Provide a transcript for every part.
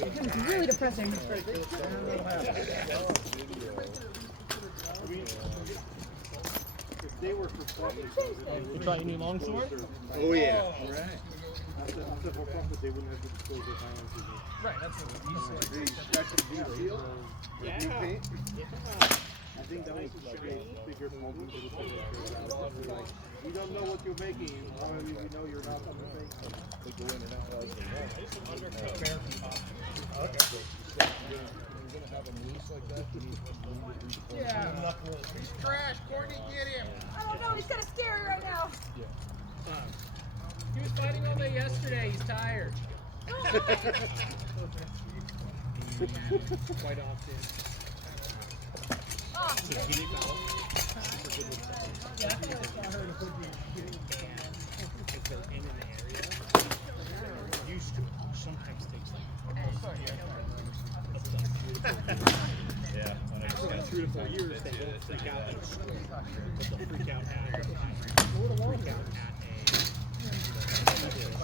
It's really depressing. You try any longsword? Oh yeah. Right. That's the whole problem, that they wouldn't have to dispose their finances. Right, that's what Yeah. I think that was like a bigger problem. Like, we don't know what you're making. How do we know you're not on the thing? They go in and out like Yeah. He's trash. Courtney, get him. I don't know, he's kind of scary right now. He was fighting all day yesterday. He's tired. Quite often. Oh. If they're in an area, used to sometimes takes like Yeah. 3 to 4 years. They won't freak out at a school, but they'll freak out at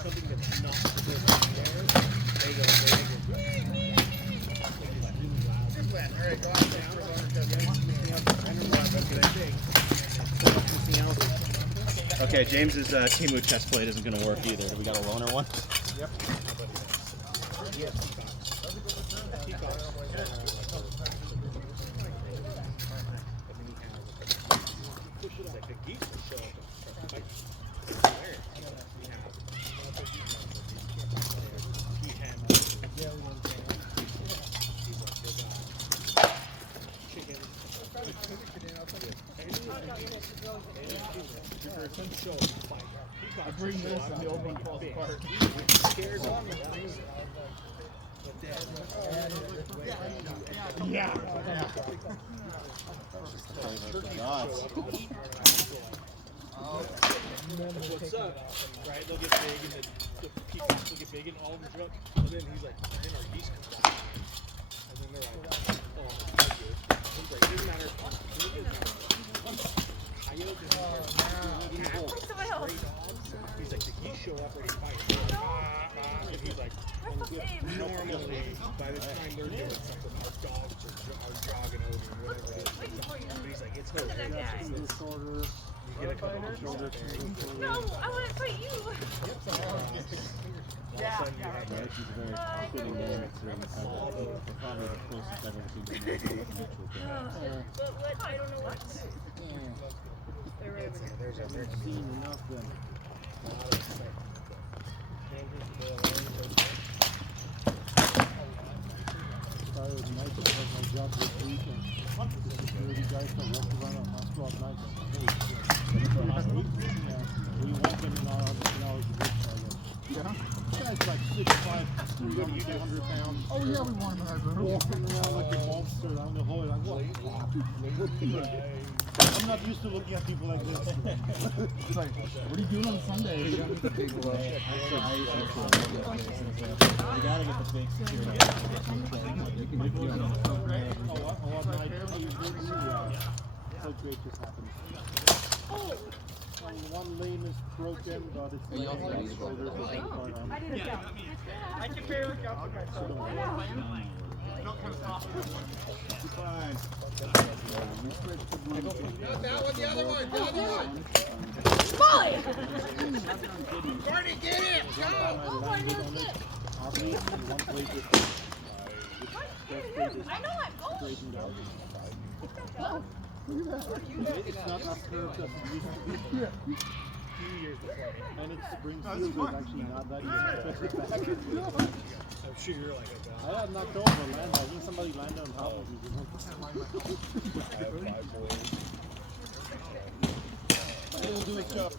something that's not good there. They go. All right, go out there. Okay, James's Timu chest plate isn't going to work either. We got a loaner one? Yep. I bring this and the old one falls apart. Yeah. What's up? Right? They'll get big and the peacocks will get big and all of them jump. And then he's like, then our geese come back. And then they're like, oh, that's good. He's like, it doesn't matter. He's like, the geese show up ready to fight. And he's like, normally, by the time they're doing something, our dogs are jogging over and whatever it is. But he's like, it's okay. It's shorter. You get a couple of shoulders. No, I want to fight you. Yeah. But what? I don't know what. There's seen enough then. Started tonight because my job this weekend. The security guys don't walk around on hospital at night. We walk in and out of the hours a week. Yeah. This guy's like 6'5", 300 pounds. Oh yeah, we want him in our group. Walking around like a monster down the hallway. Like, what? I'm not used to looking at people like this. It's like, what are you doing on Sunday? You gotta get the big security. So great just happened. One lane is broken, but it's not shoulders. I did a count. I can barely count for myself. Fine. That one, the other one, the other one. Molly! Courtney, get him. Go. I know I'm going. It's not as curved as it used to be. And its spring steel is actually not that easy to put back. I'm sure you're like a guy. I had knocked over a land. I think somebody landed on top of you. It'll do its job.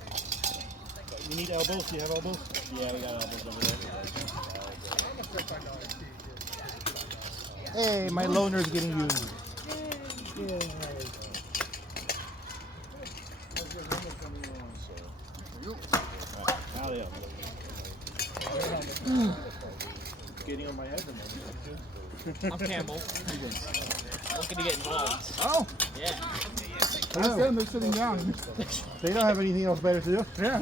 You need elbows? Do you have elbows? Yeah, we got elbows over there. Hey, my loaner's getting used. Yeah. Getting on my head. I'm Campbell. Looking to get involved. Oh! Yeah. Look at them, they're sitting down. They don't have anything else better to do. Yeah.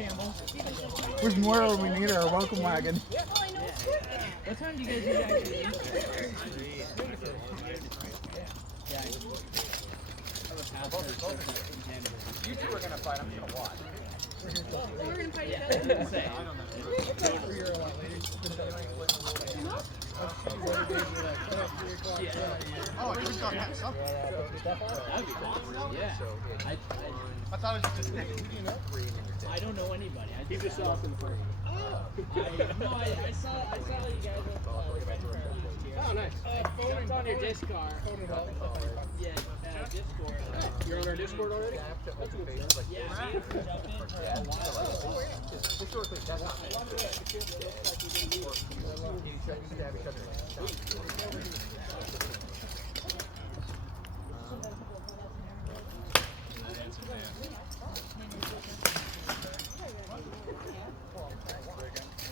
Where's Moira when we need her? A welcome wagon. What time do you guys usually You two are gonna fight. I'm just gonna watch. We're gonna fight each other. Oh, you got that stuff? That'd be awesome. Yeah. I thought it was just Nick. I don't know anybody. He just saw us in the park. I saw you guys. Oh, nice. It's on your Discord. Yeah, Discord. You're on our Discord already? Yeah, we used to jump in for a while. Historically, that's not you stab each other.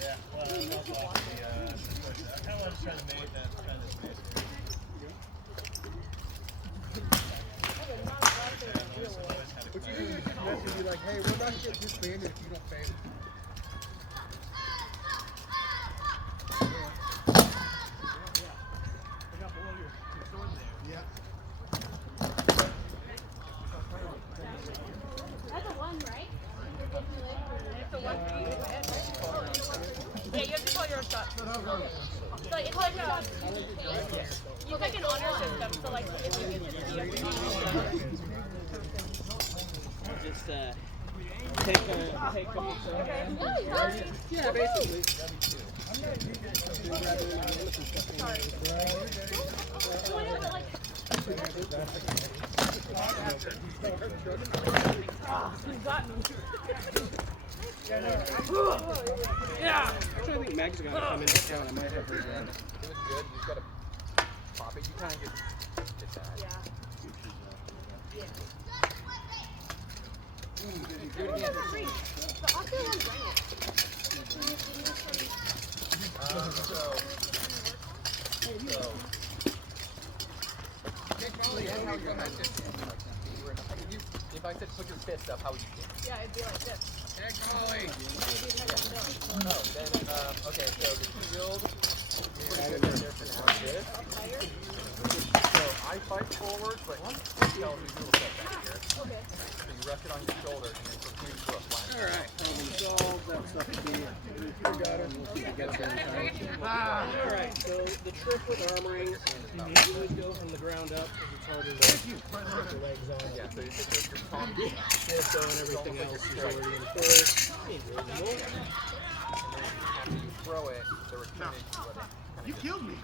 Yeah, well, I was off the, I kind of wanted to try to make that kind of space. But you need to just message be like, hey, we're not gonna get disbanded if you don't pay. Yeah. That's a one, right? It's a one for you. Yeah, you have to call your shot. So it's like it's like an honor system. So like if you get to see everything. Just take them. Yeah, basically. Sorry. Whatever, like. You got me. Yeah. Actually, I think Meg's gonna come into town. I might have her. It was good. You just gotta pop it. You kind of get that. Yeah. Do it again. The Oscar one rang it. If I said put your fist up, how would you feel? Yeah, it'd be like this. Hey, Collie. Oh, then, okay, so the shield, we're going to get there for now. This. So I fight forward, but tell me a little step back here. Okay. So you rest it on your shoulder and then proceed to a flat. Alright, problem solved. That stuff to be. We got it. We'll keep it together. Alright, so the trick with armoring, you always go from the ground up because it's harder to put your legs on. Yeah, so you take your palm So and everything else is already in place. and then after you throw it, there were 2 inches where they kind You of killed me.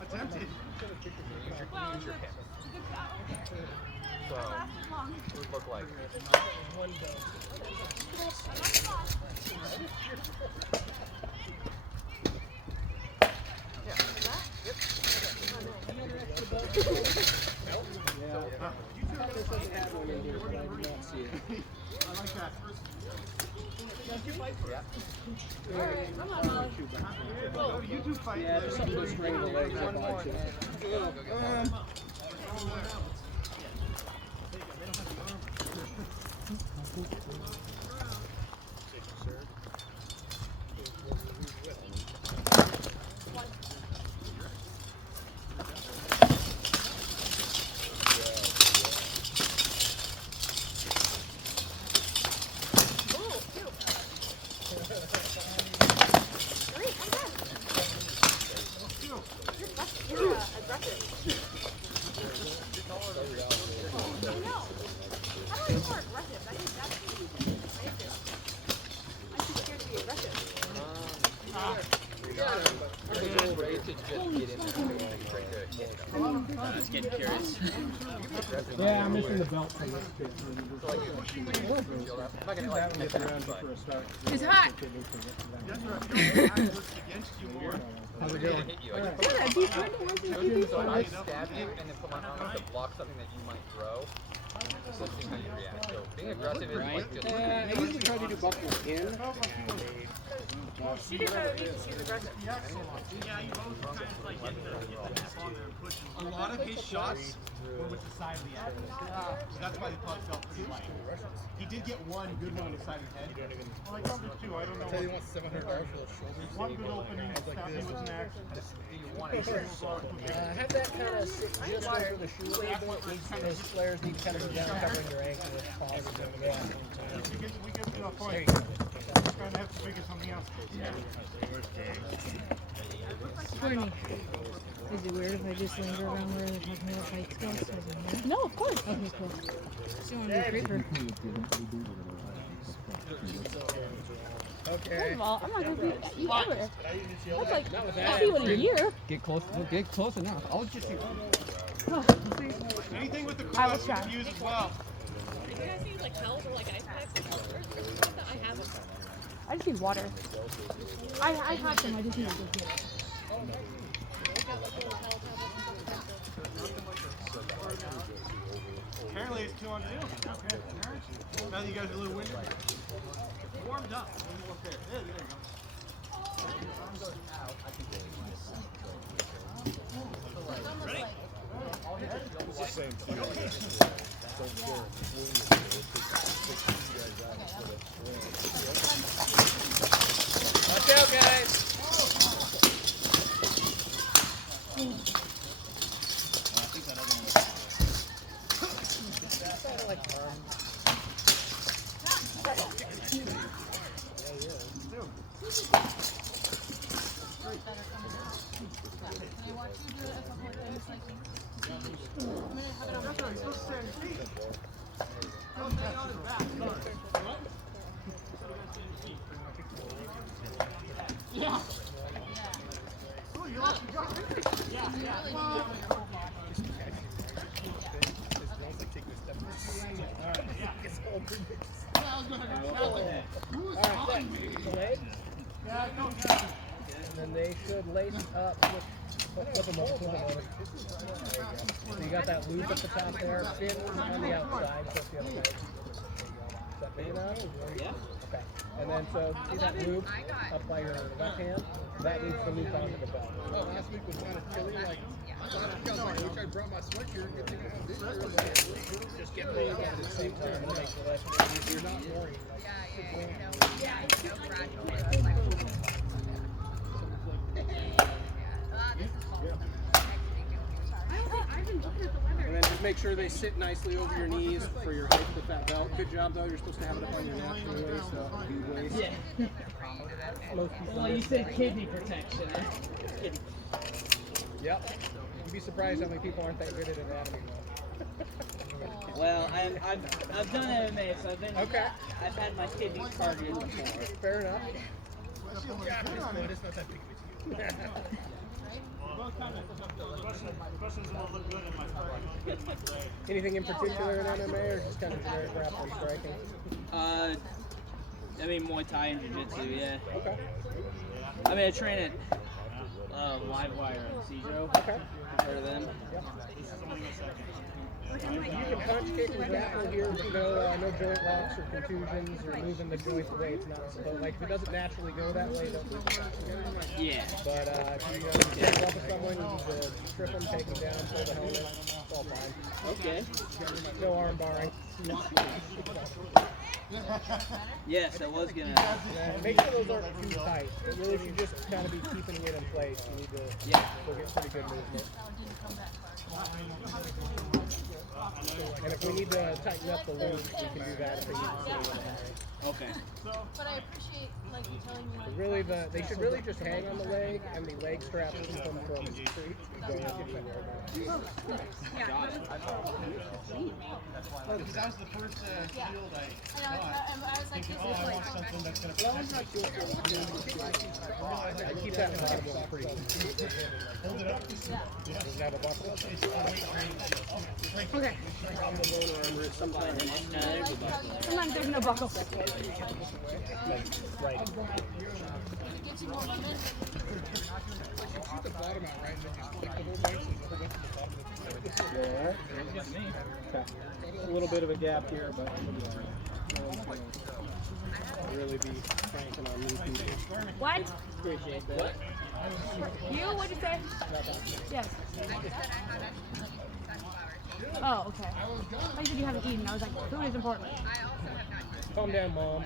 Attempted. use your hip. So it would look like I like that. Oh, you two fight. Yeah, there's something to string the legs up on. It's getting curious. Yeah, I'm missing the belt from this kid. I'm not gonna like Get around for a start. It's hot. How's it I going? hit you. I just put my arm up. So I stab you and then put my arm up to block something that you might throw. So seeing how you react. So being aggressive is like just. I usually try to do buckle in. She didn't know he was aggressive. A lot of his shots were with the side of the head. So that's why the puck felt pretty light. He did get one good one on the side of the head. Well, I come to two. I don't know. Tell you what, $700 for those shoulders. One good opening, stab me with an axe. Have that kind of sit just over the shoe a little bit. Those flares need kind of go down, covering your ankle with paws. We get to a point. There you go. Kind of have to figure something else. Courtney, is it weird if I just linger around where they're talking about fight skills? No, of course. Okay, cool. Just don't want to be a creeper. First Okay. of all, I'm not gonna be you ever. That's like Not with I'll see you in a year. Get close enough. I'll just shoot. Anything with the I will cross you try. can use as well. Do you guys need like help or like ice packs? I haven't. I just need water. I have some. I just need to get it. Apparently it's 2 on 2. Okay. Alright. Now you guys are a little windy. Warmed up. Okay. There you go. Watch out, guys. And then they should lace up with flip them over. There you go. So you got that loop at the top there, fin on the outside, so the other way. Is that big enough? Yeah. Okay. And then so see that loop up by your left hand? That needs to loop onto the belt. Oh, last week was kind of chilly. Like, I was like, I wish I brought my sweatshirt. Good thing I have this shirt. Just get rolled up at the same time. It makes it less easier. You're not worrying. And then just make sure they sit nicely over your knees for your height with that belt. Good job though, you're supposed to have it up on your natural waist, so you waist. Yeah. Well, you said kidney protection. Kidney. Yep. You'd be surprised how many people aren't that good at anatomy. Well, I've done MMA, so Okay. I've had my kidneys targeted before. Fair enough. Anything in particular in MMA or just kind of generic grappling striking? I mean Muay Thai and Jiu-Jitsu, yeah. Okay. I mean I train at Livewire and Cedro. Okay. Heard of them? Yep. You can punch, kick, and grapple here with no joint locks or contusions or moving the joint the way it's not supposed. Like if it doesn't naturally go that way, don't do it. Yeah. But if you get up with someone, you need to strip them, take them down, pull the helmet. It's all fine. Okay. No arm barring. Yes, I was gonna. Yeah, make sure those aren't too tight. It really should just kind of be keeping it in place. You need to go get pretty good movement. And if we need to tighten up the loop, we can do that if they need to stay in there. Okay. But I appreciate like you telling me like Really, they should really just hang on the leg, and the leg strap will keep them from going anywhere. Got it. Because that was the first shield I thinking, oh, I want something that's going to protect me. I keep that in the bottom one pretty good. Hold it up. Yeah. Doesn't have a buckle. Okay. Sometimes Sometimes there's no buckle. Right. Shoot the bottom out, right? And then just flick the whole bunch and the whole bunch at the bottom of the A little bit of a gap here, but really be cranking on new people. What? appreciate that. You? What'd you say? Yes. Oh, okay. I said you haven't eaten. I was like, food is important. Calm down, Mom.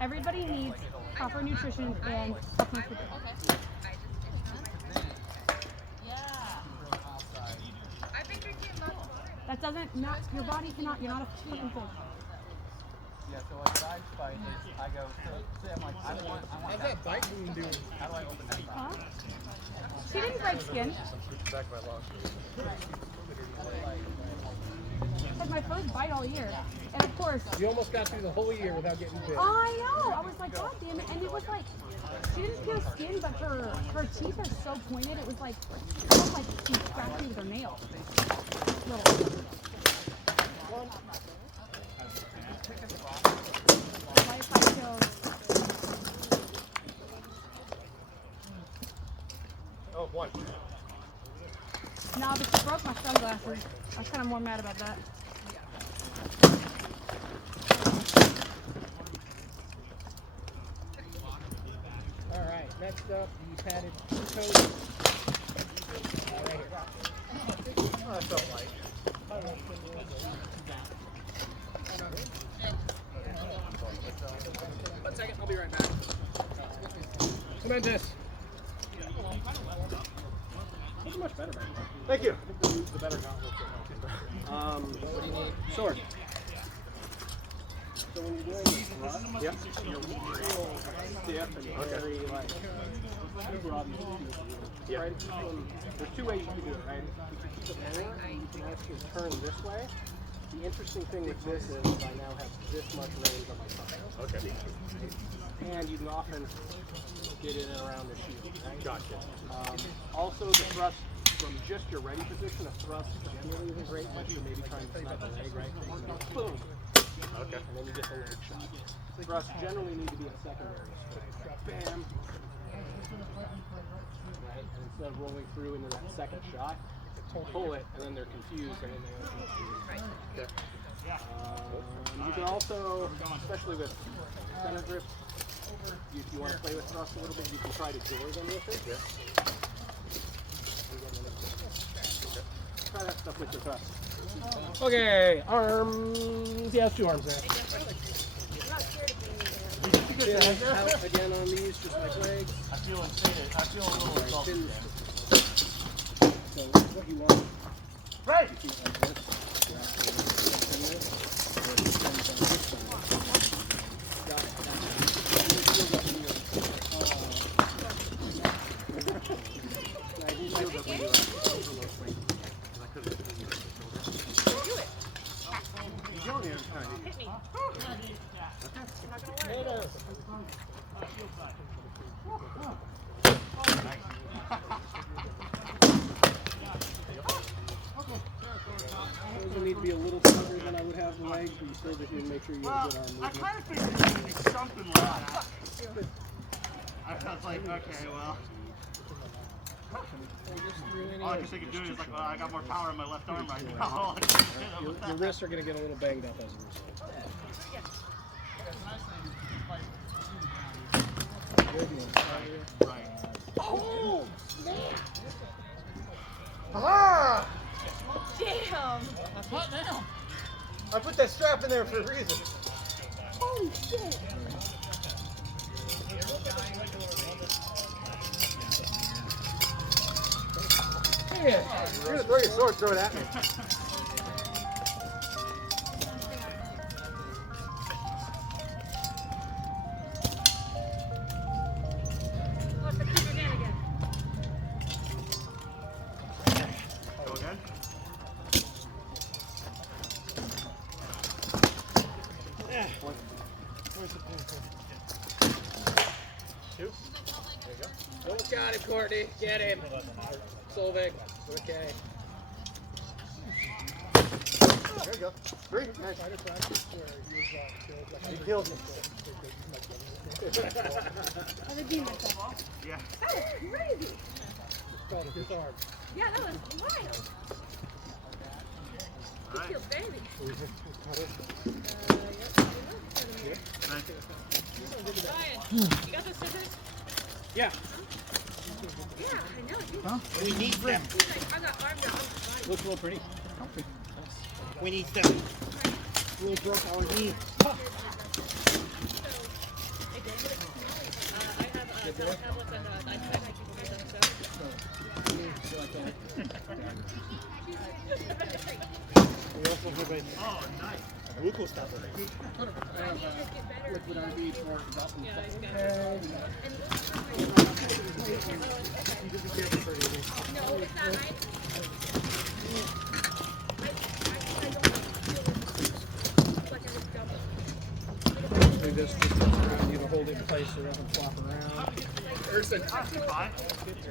Everybody needs proper nutrition and healthy food. That doesn't, not, your body cannot, you're not a fucking fish. Yeah, so like what I fight is I go, say I'm like, I want How's that bite wound doing? how do I open that Huh? She didn't break skin. Because my foes bite all year. And of course, You almost got through the whole year without getting bit. I know. I was like, God damn it. And it was like, she didn't peel skin, but her teeth are so pointed. It was like, it looked like she scratched me with her nails. Little. Life I chose. Oh, one. No, but she broke my sunglasses. I was kind of more mad about that. All right, next up, the padded coat. Right here. Oh, that felt light. One second, I'll be right back. Cement this. Looks much better, man. Thank you. The better gauntlet. What do you need? Sword. So when you're doing this thrust, Yep. you're real stiff and very like super obvious. Yeah. Right? There's two ways you can do it, right? You can keep it lower, and you can actually turn this way. The interesting thing with this is I now have this much range on my thumb. Okay. And you can often get in and around the shield, right? Gotcha. Also, the thrust from just your ready position, a thrust really isn't great unless you're maybe trying to snipe a leg, right? Boom. Okay. And then you get the leg shot. Thrusts generally need to be a secondary strike. Bam. Right? And instead of rolling through into that second shot, pull it, and then they're confused, and then they open up to you. Okay. You can also, especially with center grip, if you want to play with thrust a little bit, you can try to door them with it. Yeah. Try that stuff with your thrust. Okay, arms. Yeah, it's 2 arms now. Fins out again on these, just like legs. I feel insane. I feel a little insulted. Fins. So what you want? Right. You keep like this. Got it. Those will need to be a little stronger than I would have the legs, but you still just need to make sure you have a good arm I movement. kind of figured it would be something like that. I was like, okay, well. All I can think of doing is like, well, I got more power in my left arm right now. Your wrists are going to get a little banged up as a result. Right. Oh! Ah! Damn! That's hot now. I put that strap in there for a reason. Holy shit! Yeah. You're gonna throw your sword, throw it at me. What's the keeper again? Go again. Almost got him, Courtney. Get him. Solving. Okay. There you go. Three. Nice. He killed me. I redeemed myself. Yeah. That was crazy. It's hard. Yeah, that was wild. He killed baby. Ryan, you got those scissors? Yeah. Yeah, I know. Huh? We need them. He's like, I got arm down. Looks real pretty. We need them. We broke our knee. I have tablets and I tried to people with them, We also have a glucose tablet. Liquid IV for Dawson. Yeah, he's good. No, it's not mine. Do this, just around, you know, hold it in place so it doesn't flop around. Erson,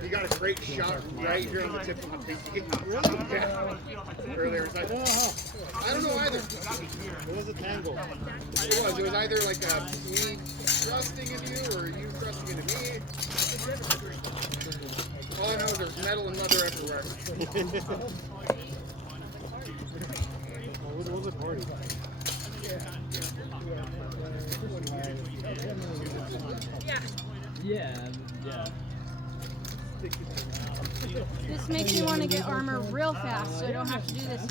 you got a great shot right here on the tip of the pinky. Yeah. Earlier, it's like, I don't know either. It was a tangle. It was either like me thrusting into you or you thrusting into me. All I know is there's metal and leather everywhere. What was it party? Yeah. Yeah. This makes me want to get armor real fast so I don't have to do this.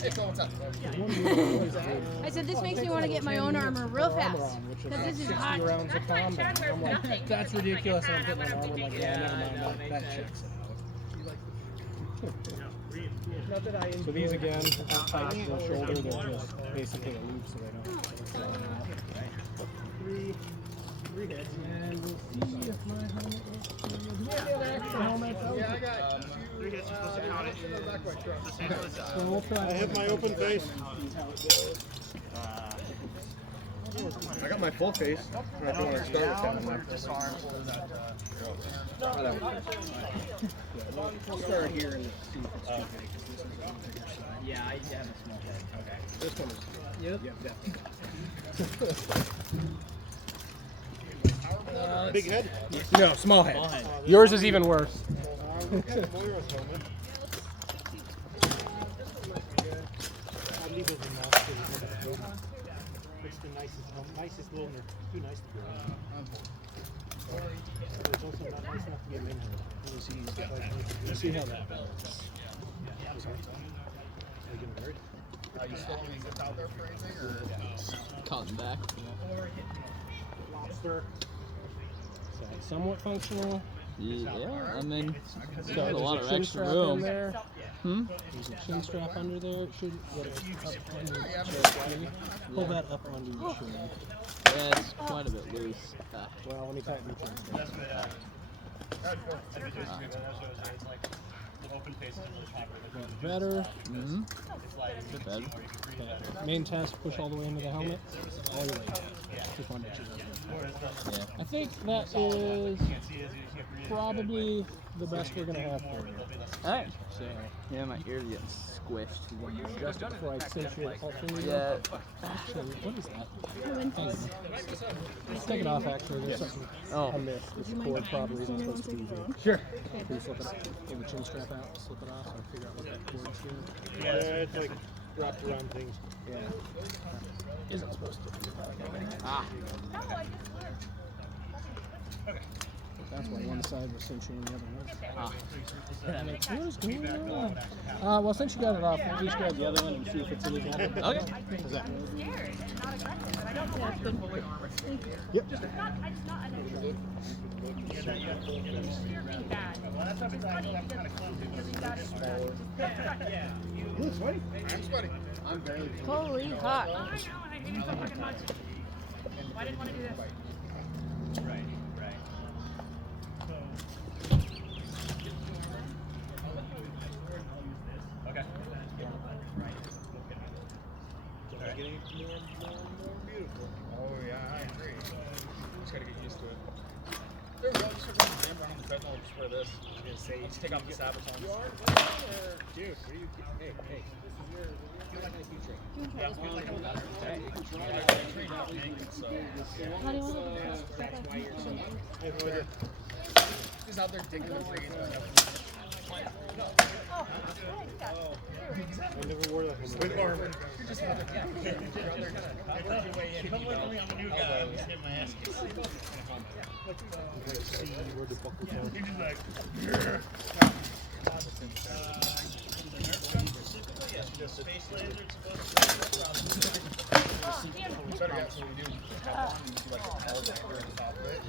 I said this makes me want to get my own armor real fast. Because this is hot. Rounds of combat. I'm like, nothing. that's ridiculous. And I'm putting on armor like, Yeah, never mind, no, that makes checks Not that I out. So these again, up top to the shoulder, they're just basically a loop so they don't. three hits. And we'll see if my helmet works. Do we have any other extra helmets? Yeah, I got two. 3 hits, you're supposed to count it. in the back of my truck. So we'll try. I have my open face. I got my full face. I don't want to start with that. Disarm. We'll start here and see if it's too big. 'Cause this is on the bigger side. Yeah, I have a small head. Okay. This one is. Yep. Definitely. Big head. No, small head. Small head. Yours is even worse. We got a Moira's helmet. I'll leave those in now. It's the nicest little, they're too nice to go on. It's also not nice enough to get in here. We'll see how that balances. Are you getting married? Are you still leaving this out there for anything? Or? Cotton back. Lobster. So it's somewhat functional. Yeah, I mean, It's got a lot of chin extra strap room. in there. There's a chin strap under there. It should what it's up under your chest. Maybe. Pull that up onto your chin. Yeah, it's quite a bit loose. Well, let me tighten your chin strap. Better. Mm-hmm. Better. Okay. Main test, push all the way into the helmet. All the way down. Just wanted to Yeah. I think that is probably the best we're going to have for you. Alright. So, Yeah, my ear's getting squished. just before I accentuate the whole thing. Yeah. Actually, what is that? Hang on. Let's take it off, actually. There's something I missed. This cord probably isn't supposed to be there. Sure. Can you flip it up? Take the chin strap out, slip it off, so I figure out what that cord's doing. Yeah, it's like wrapped around things. Yeah. Isn't supposed to be. Ah. That's why one side was cinching and the other one. Ah. What is going on? Well, since you got it off, we'll just grab the other one and see if it's any better. Okay. Is that? Yep. You look sweaty. I'm sweaty. I'm barely. Holy hot. I know, I hate it so fucking much. I didn't want to do this. Getting more and more beautiful. Oh, yeah. no, just wear this. Just take off the sabatons. Dude, what are you? Hey, this is your. Feel like a future. Yeah, feel like I'm not. So. How do you want to That's why you're so. Just out there digging the trees and stuff. I never wore that one. With armor. You're just out there. Yeah. You're out there just working your way in. Come with me, I'm a new guy. I'm just getting my ass kicked. See where the buckle fell. You're just like, just space laser, it's supposed to Better yet, so we do have on like all the hair on top of it.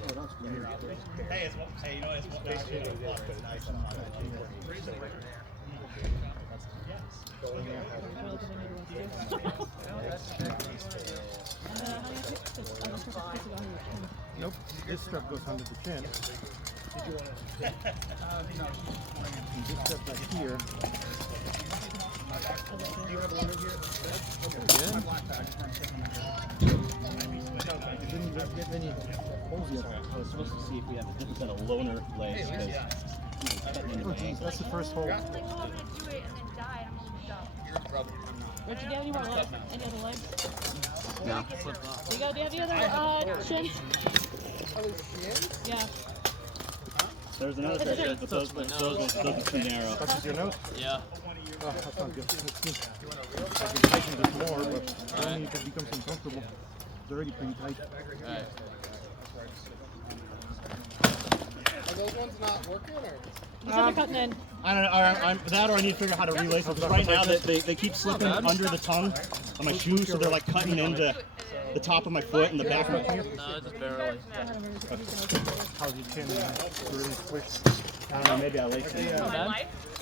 Hey, it's what, hey, you know, it's what they do. It's nice and hot. Nope. This stuff goes under the chin. This stuff back here. It didn't get any holes yet. I was supposed to see if we had a different set of loner legs. Oh, geez, that's the first hole. I know I'm gonna do it and then die, and I'm gonna be dumb. Richard, do you have any more legs? Any other legs? No. There you go. Do you have any other shins? Yeah. There's another pair of shirts, but those are too narrow. Touches your nose? Yeah. Oh, that's not good. Let's see. I can tighten this more, but only if it becomes uncomfortable. It's already pretty tight. Are those ones not working or? You said they're cutting in. I don't know. That or I need to figure out how to relace them. Because right now they keep slipping under the tongue on my shoes, so they're like cutting into the top of my foot and the back of my foot. No, just barely. How's your chin really squished? I don't know. Maybe I lace it.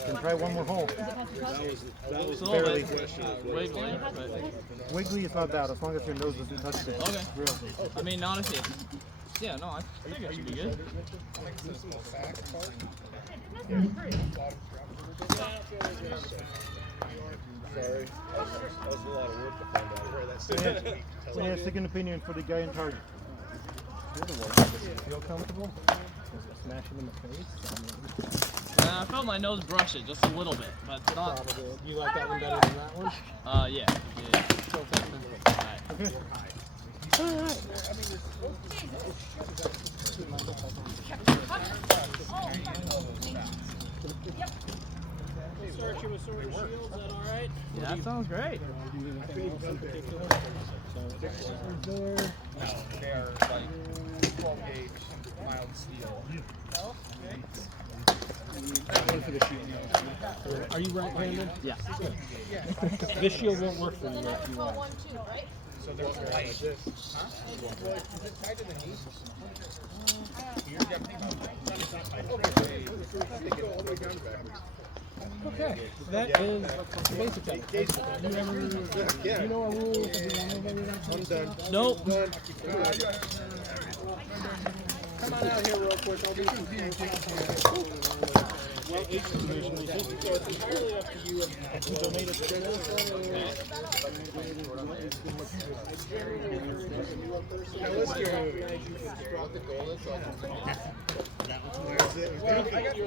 Then try one more hole. It's a Barely. little bit wiggly, but Wiggly is not bad, as long as your nose doesn't touch it. Okay. Real. I mean, honestly, yeah, no, I think it should be good. Sorry. That was a lot of work to find out where that's Yeah, second opinion for the guy in charge. Feel comfortable? Smash him in the face? I felt my nose brush it just a little bit, but not. Probably. You like that one better than that one? Yeah. Start you with sword and shield, is that alright? Yeah, that sounds great. Door. No, they are like 12 gauge mild steel. One for the shield. Are you right-handed? Yeah. This shield won't work for you if you want. So they're light. Huh? Is it tight to the knee? Okay, that is the basic thing. You know our rules. I'm done. Nope. Done. Come on out here real quick. I'll do some Well, each division is just, so it's entirely up to you if you donate it to Thank you.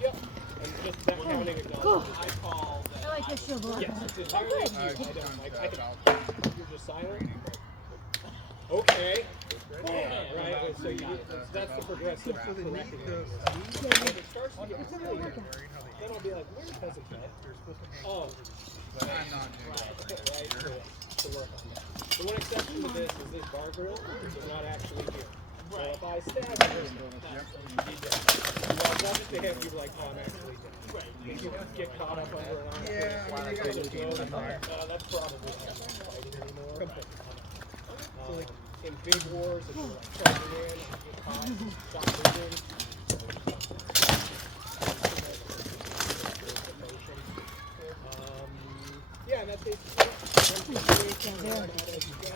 Yep. And just that counting acknowledgement. I call that. I like this shield a lot. Yes, it's entirely up to you. I don't like. You're just silent. Okay. Right. So that's the progressive correcting. When it starts to get silly, then I'll be like, where's peasant head? Oh. But I'm not Right. To work on that. The one exception to this is this bar grill is not actually here. So if I stab you, you dead. Well, if that's the hip, you're like, oh, I'm actually dead. If you get caught up under an arm, that's probably not fighting anymore. In big wars, if you're like charging in, you get caught, stop moving. Yeah, and that's basically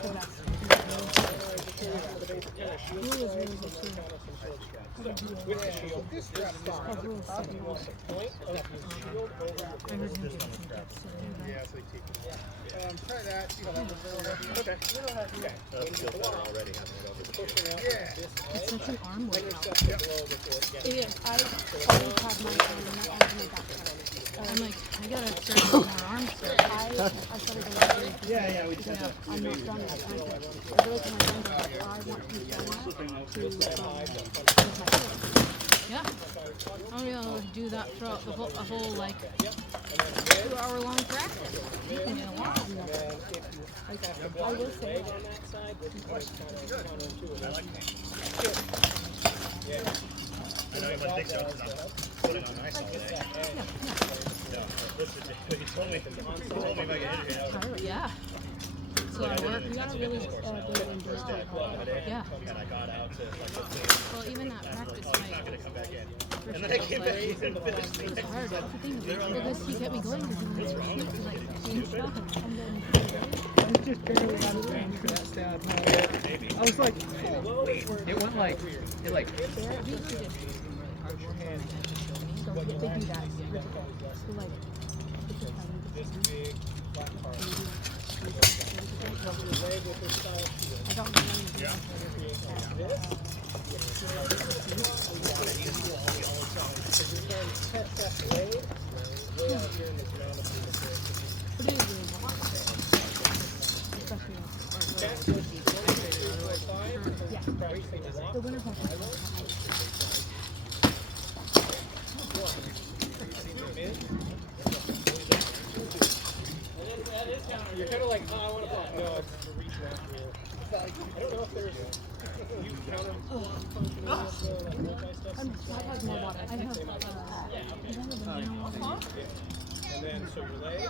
it. With the shield, this strap stop. Point of the shield over your Yeah, so they take it. Try that. See how that works. Okay. That feels better already having it over the shield. Yeah. It's such an arm Then you're workout. set to blow before it gets. It is. I always have my arms and my back. I'm like, I gotta start doing more arm stuff. I started to like Yeah, we just had that. I'm not strong enough. I really can my friends are like, I want to be strong enough to with my foot. Yeah. I don't know do that throughout the whole like 2-hour-long practice. You can get a lot. I will say, On that side, which is like kind of counterintuitive. I like I know everyone thinks I'm putting on nice all day. No, listen, he told me if I get injured, Yeah. So I work. you gotta really do it and do it. Yeah. and I got out to like, Well, even that practice not fight gonna come back in. And then I came back in and finished was the hard. That's the thing, Because he kept me going because he was like doing stuff. and then I just barely got it in for that stab. I was like, it went like, it like, they're he did really hard work on my head to show me. so they do that. So like, it's just funny. This big flat part. I don't remember. The winner You're kind of like, oh, I want to block. No, it's the reach out here. I don't know if there's you counter functioning with the like multi-steps. I have more water. I have And then so your leg.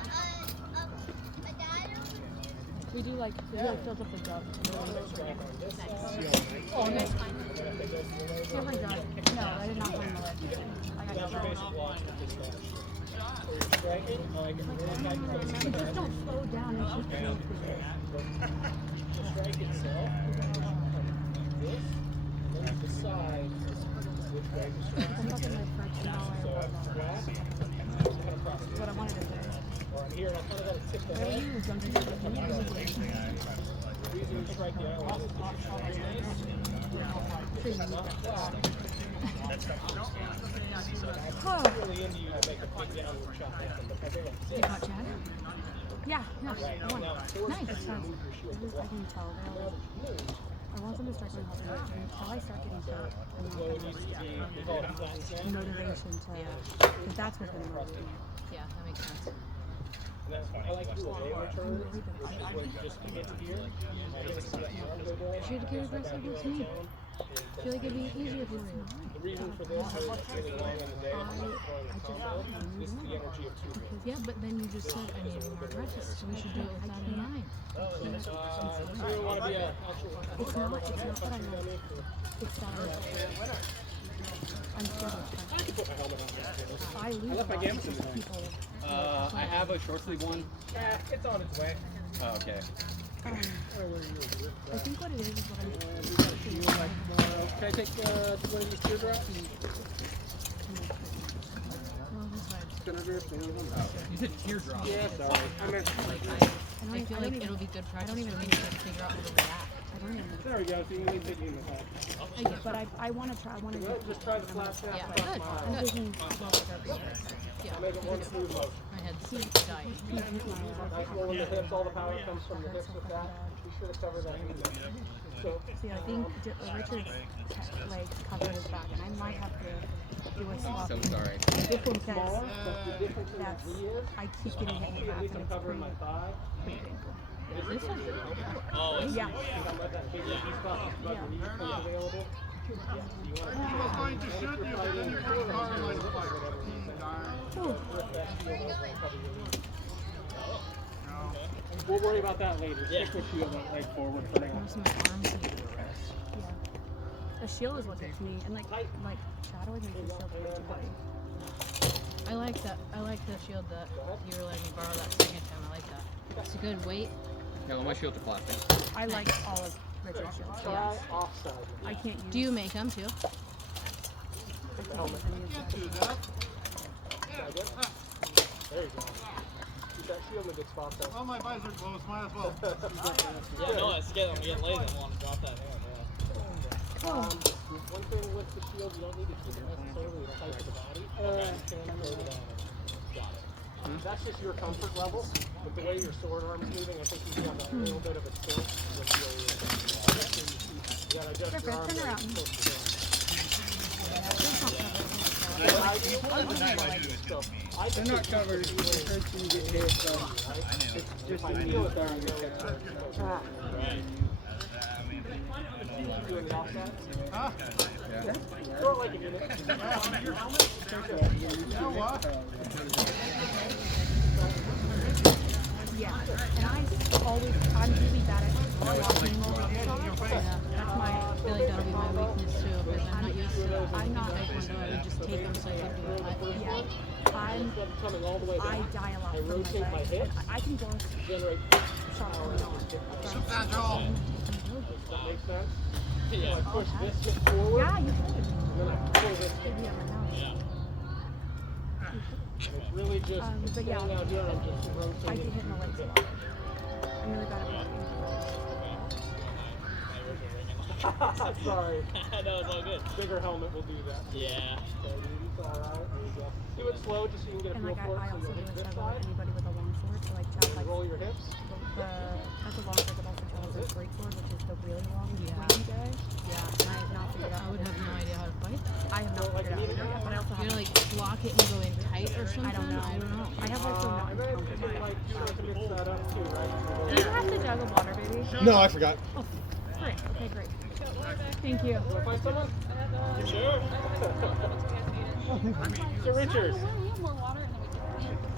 we do like fills up the jug. Strike on this side. Oh, nice. And if it goes to your leg, Different jug. No, I did not find the leg. I got that's your it. basic launch with this match. So you're striking, like really tight place. It just don't slow down. It's just The strike itself, this, and then the side, which way you strike. I'm fucking my French now. So flat, kind of cross the What I wanted to say. or I'm here and I kind of got to tip the Where head. you jumping The reason you strike the outlet is because you're trying to not flat. Really into you to make a big downward shot happen, but I think You like caught this. Chad? Yeah, no, I won. Now, force Nice. you to move your shield to I can tell. I want them to start getting healthy. Until I start getting hurt, I'm So it needs to be, we call it flat snap. motivation to, because that's what's going to motivate me. Yeah, that makes sense. And then I like to do a waver turn, which is where you just get to here. I get to see that arm go down. You should get aggressive with me. I feel like it'd be easier for you. The reason for this is really long in the day, it's not throwing the combo. This is the energy of two hands. Yeah, but then you just said I need to be more aggressive, so we should do it with that in mind. So you want to be a actual It's not what I know. It's that I'm scared of I lose a lot because people. I have a short sleeve one. Yeah, it's on its way. Oh, okay. I think what it is what I'm Can I take one of these teardrops? You said teardrop. Yeah, sorry. I meant, I feel like it'll be good practice for me to figure out where to react. I don't even know. there we go. So you need to take me in the head. But I want to try. I want to do Just try the flat snap. Yeah, across good. my I'm eyes. thinking Yeah, Make it one smooth motion. my head's dying. Nice roll in the hips. All the power comes from the hips with that. Be sure to cover that knee. So, See, I think Richard's legs cover his back, and I might have to do a swap. So sorry. Because smaller, but the difference in the that's, knee is, I keep getting hit in the at back, least and I'm it's covering my thigh. pretty painful. This one? Yeah. Don't let that big knee stuff above your knee become available. Yeah, so you want to to shoot you, but then you're going hard like a fire. rip that shield over and cover your knee. We'll worry about that later. Stick with shield leg forward for now. Most of my arms need to rest. Yeah. The shield is what gets me, and like shadowing makes the shield way too heavy. I like that. I like the shield that you were letting me borrow that second time. I like that. It's a good weight. Yeah, well, my shields are plastic. I like all of Richard's shields. Try offside. I can't use. Do you make them too? The helmet. There you go. Keep that shield in a good spot though. Oh, my visor closed. Might as well. Yeah, no, it's scared. I'm getting lazy. I want to drop that hand. One thing with the shield, you don't need to keep it necessarily tight to the body. You can throw it down. Got it. That's just your comfort level. With the way your sword arm is moving, I think you have a little bit of a tilt. You gotta adjust your arm. Turn around. They're not covered. It hurts when you get hit, so it's just a feel it down your cat. Doing the offside? Huh? Throw it like a unit. Yeah, and I'm really bad at blocking those shots. That's my, I feel like that'll be my weakness too, because I'm not used to it. I'm not. Taekwondo, I would just take them so I could do it. Yeah, Coming all the way I back. die a lot I from rotate my my legs. hips. I can go Generate shots power. from Does that Control. make sense? Yeah. I push this hip forward, Yeah, you should. and then I pull this hip. Yeah, right now. It's really just but yeah, standing out here and just I rotating. get hit in the legs a lot. I'm really bad at blocking. Sorry. No, it's all good. Bigger helmet will do that. Yeah. So it's all right. There you go. Do it slow just so you can get a And feel like for it. I So also you'll hit really this struggle side. with anybody with a long sword. So like Chad likes Roll your hips. that's a long sword, but also Chad has a great sword, which is the really long swing guy. Yeah, and I have not figured out. I would have no idea how to fight that. I have not figured out yet, but I also You have. know, like block it and go in tight or something? I don't know. I have also not And then you encountered can it. like sort of mix that up too, right? Do you have the jug of water, baby? No, I forgot. Oh, great. Okay, great. Thank you. Want to find someone? You sure? Sir Richards.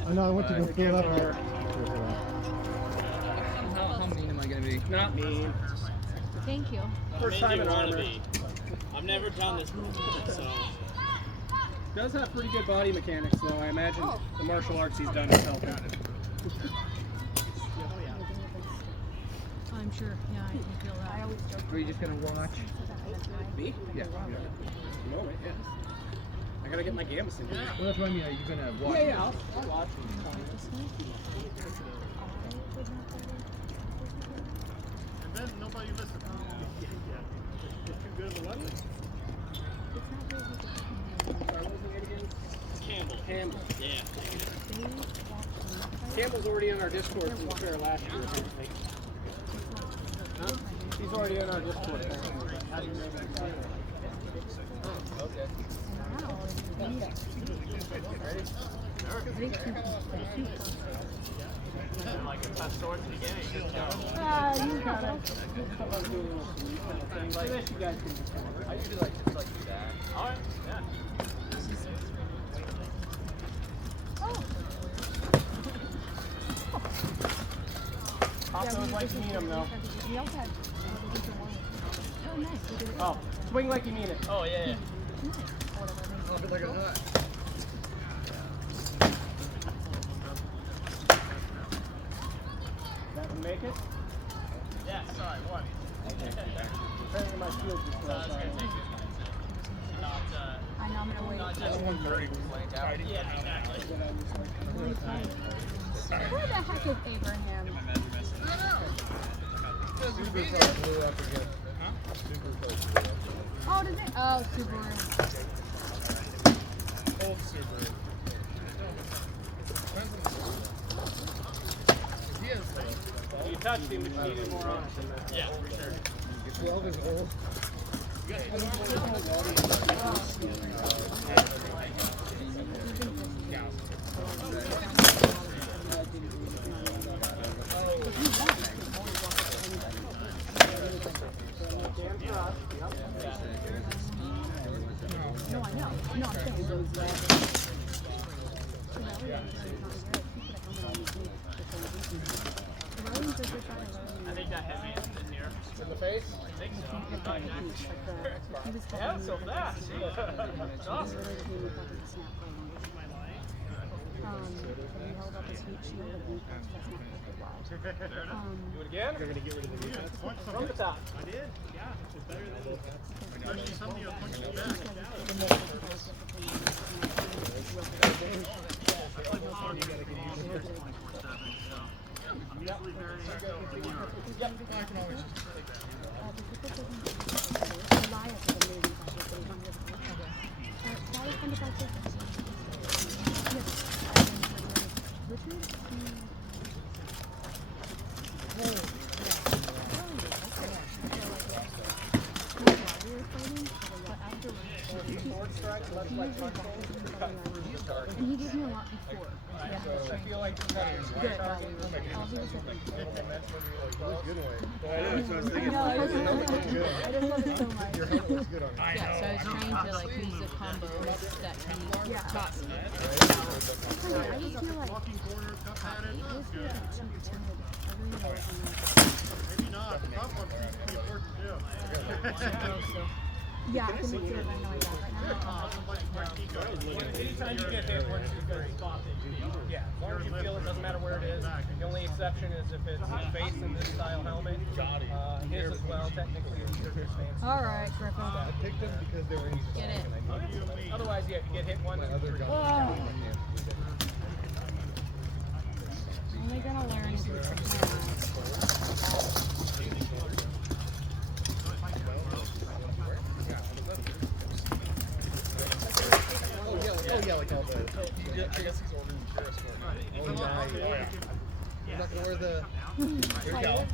I know, I went to go fill it up there. How mean am I going to be? Not mean. Thank you. First time in armor. I've never done this before, so. Does have pretty good body mechanics, though. I imagine the martial arts he's done is helping. I'm sure. Yeah, I can feel that. Are you just going to watch? Me? Yeah. No, wait, yeah. I gotta get my gammas in here. Well, that's what I mean. Are you going to watch? Yeah, I'll watch. And then nobody listened. You're too good of a weapon. Campbell. Campbell. Yeah. Campbell's already on our Discord from the fair last year, apparently. Huh? He's already on our Discord. Okay. Like a tough sword to begin, you just tell. You got it. I usually like just like do that. Alright, yeah. Also, it's like you mean him, though. We also had the winter one. Oh, nice. We did it. Oh, swing like you mean it. Oh, yeah, yeah. Or whatever. That can make it? Yeah, sorry, what? Apparently my shield just fell out. Not, I know I'm gonna wait. just 130 playing tower. Yeah, exactly. Who the heck is Abraham? Supercell blew up again. Oh, does it? Oh, Subaru. Old Subaru. He has You touched him, but you needed more on it than that. Yeah, for sure. 12 is old. No, I know. No, I'm saying. I think that hit me in here. In the face? I think so. Yeah, so fast. That's awesome. we held up his heat shield and we that's not perfect why. Do it again? They're gonna get rid of the defense. From the top. I did. Yeah. It's better than especially somebody who punches back. I'm usually very Yep, I can always just take that. And he gave me a lot before. I feel like Good. I love it so much. Your helmet looks good on you. Yeah, so I was trying to like use the combos that he taught me. I just feel like walking corner, cup at it. I just feel like I'm too timid. I really don't Maybe not. The top one's pretty important too. Yeah, I can look through it right now like that right now. anytime you get hit, once you go spot it. Yeah, as long as you feel it, doesn't matter where it is. The only exception is if it's face in this style helmet. His as well, technically. Alright, Griffin. I picked them because they were in stock Get it. and I needed them. Otherwise, yeah, if you get hit once, My other gun. Only gonna learn if it's Oh yeah, like all the. I guess he's ordering the Paris for me. Oh yeah. I'm not gonna wear the. Here we go.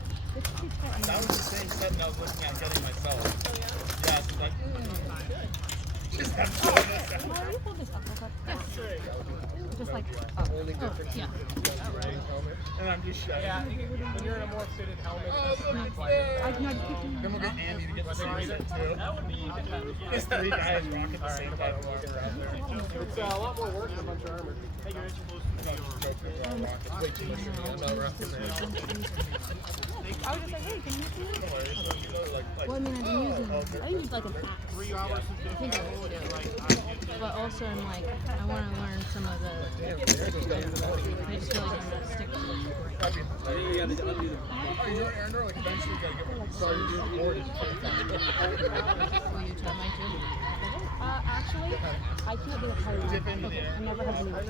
That was the same set that I was looking at getting myself. Yeah, so like. Just have to Will you hold this up real quick? Just like up. only difference. Yeah. And I'm just shutting. yeah, when you're in a more fitted helmet, Oh, it's look not at quite that. as No, just keep doing Then we'll get Andy to get the same set too. That would be There's 3 guys rocking the same type of armor out there. It's a lot more work than a bunch of armor. Hey, you're supposed to be It's way too much for me. I'm not rocking that. I was just like, hey, can you see this? Don't worry, so you know, like, Well, I mean, I've been using, I didn't use like an axe. 3 hours I think I would do. But also I'm like, I want to learn some of the, I just feel like I'm going to stick to the brain. Oh, you're doing Aaron, like eventually you gotta get one. So you're doing more than Will you tell my too? Actually, I can't do it how you want. Okay, I never had to make it.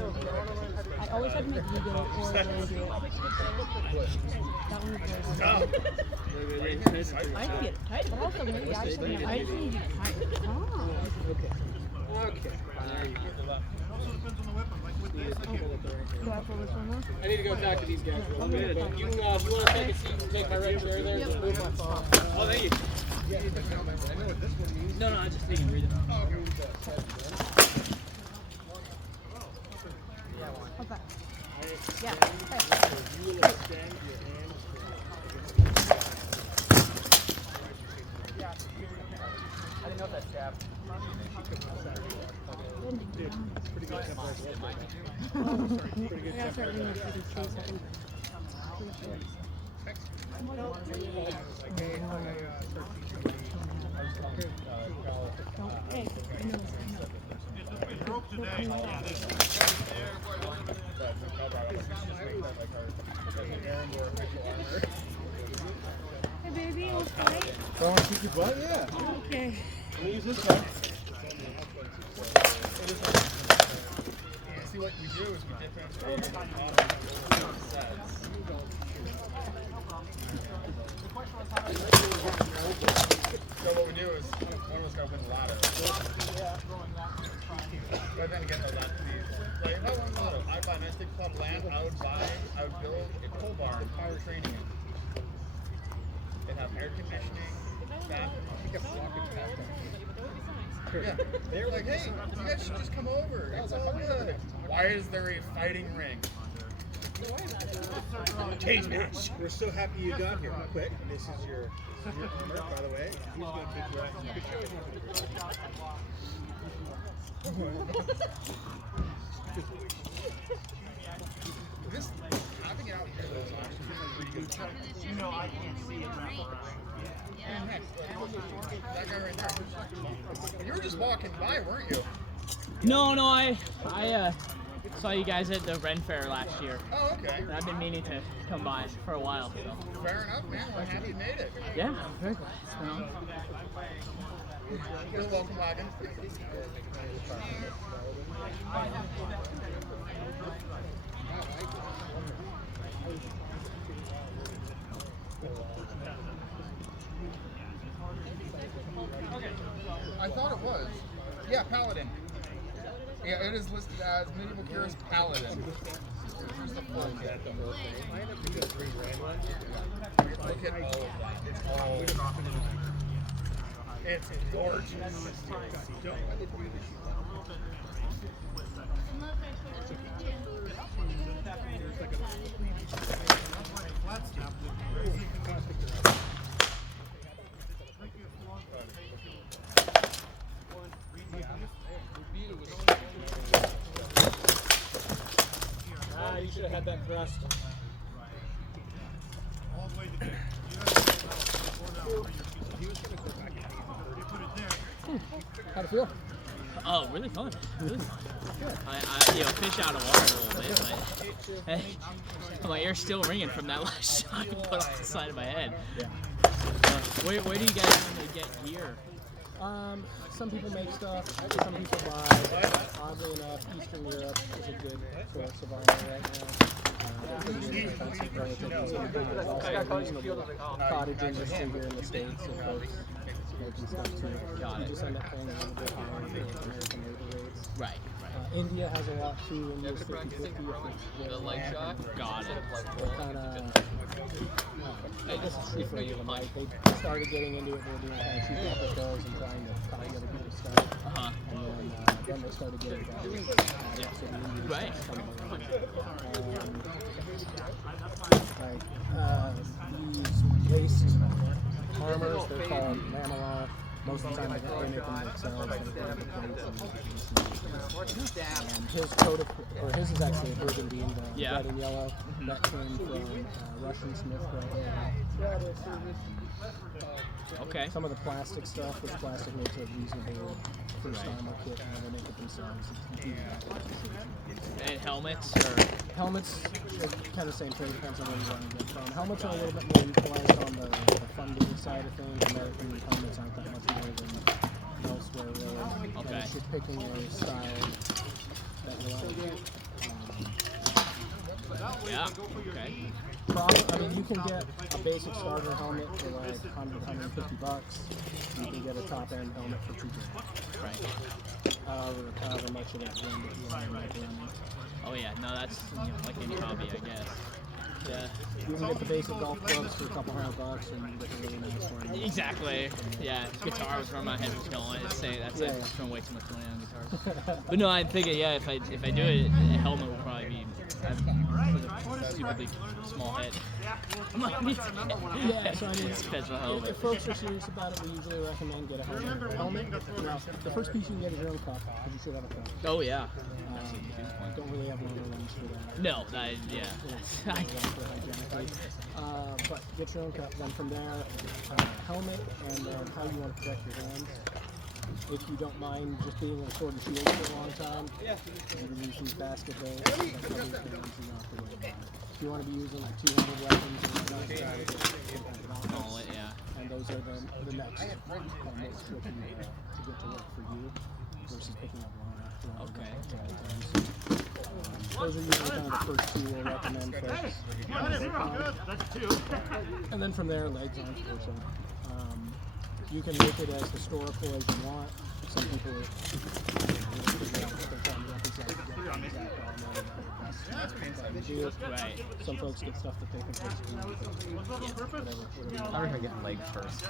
I always had to make Vigo or Larry do it. That one was very I can get it tight. But also, maybe I should I just need you to tight. Oh. Okay. There you go. also depends on the weapon. Like with this, I can't. Do I pull this one off? I need to go talk to these guys real quick. But you can, if you want to take a seat and take my red chair there, just move my phone. Oh, thank you. I know what this one means. No, I just need to read it. Okay. Yeah. You will extend your hands. I didn't know that jab. Pretty good tempo. I gotta start reading this freaking space. I think. Hey, I know this. It broke today. Yeah, this Hey, baby, we'll fight. So I want to keep your butt? Yeah. Okay. I'm gonna use this one. See what we do is we differentiate the bottom sets. So what we do is one of us got to win the ladder. But then again, though, that to be like if I won the ladder, I buy a nice big plot of land. I would build a pole barn, power training it. It'd have air conditioning, that. I kept walking past them. Yeah, they were like, hey, you guys should just come over. It's all good. Why is there a fighting ring? Cage match. We're so happy you got here. Quick, this is your armor, by the way. He's going to pick you up. This having it out here is actually really good. you know, I can't see it wrap around. That guy right there. You were just walking by, weren't you? No, I Saw you guys at the Ren Fair last year. Oh, okay. And I've been meaning to come by for a while. So. Fair enough, man. Well, I'm happy you made it. Yeah, I'm very glad. You're welcome, Wagon. I thought it was. Yeah, Paladin. Yeah, it is listed as Medieval Curious Paladin. Here's the full kit. Look at all of that. It's all. It's gorgeous. You should have had that crust. How'd it feel? Oh, really fun. Really fun. I fish out of water a little bit, but hey, my ear's still ringing from that last shot I put off the side of my head. Yeah. Where do you guys normally get gear? Some people make stuff, some people buy. Oddly enough, Eastern Europe is a good source of armor right now. They're pretty inexpensive relatively. There's also a reasonable cottage industry here in the States of folks making stuff too. Got You it. just end up paying a little bit higher for American labor rates. Right. India has a lot too. India's 50-50 if it's the Leg shot? Got it. kind of, I guess it's free for them. Like they started getting into it, they were doing kind of cheap episodes and trying to copy other people's stuff. Uh-huh. And then they started getting better. So the Indian Right. stuff's coming along. These waist armors, they're called Mamalot. Most of the time they make them themselves. They grab the plates and his coat of, or his is actually a burgundy, the red and yellow. That came from Russian Smith right now. Okay. Some of the plastic stuff, which plastic makes a reasonable first armor kit, and they make it themselves. And helmets or Helmets, kind of same thing, depends on where you want to get from. Helmets are a little bit more utilized on the funding side of things. American helmets aren't that much more than elsewhere, really. Okay. Unless you're picking a style that you like. yeah. Okay. I mean, you can get a basic starter helmet for like $100-$150. You can get a top-end helmet for $2,000. Right. However much of that blend that you want to make running. Oh yeah. No, that's like any hobby, I guess. Yeah. You can get the basic golf clubs for a couple $100 and you get a really nice one. Exactly. Yeah. Guitar was where my head was going. It's saying that's Yeah, I yeah. spend way too much money on guitars. But no, I'm thinking, yeah, if I do it, a helmet will probably be stupidly small head. Yeah, so I mean, Special helmet. if folks are serious about it, we usually recommend get a helmet. Now, the first piece you can get is your own cup, because you should have a cup. Oh yeah. Don't really have leather ones for that. No, yeah. But get your own cup. Then from there, helmet, and then how you want to protect your hands. If you don't mind just being in a sword and shield for a long time, you can use these basket belts. If you want to be using like 200 weapons, Call it, yeah. and those are the next most tricky to get to work for you versus picking up line. Okay. Those are usually kind of the first two we'll recommend folks. And then from there, legs, arms, torso. You can make it as historical as you want. Some people really figure out what they're trying to represent. Right. Some folks get stuff that they think looks cool. I recommend getting legs first.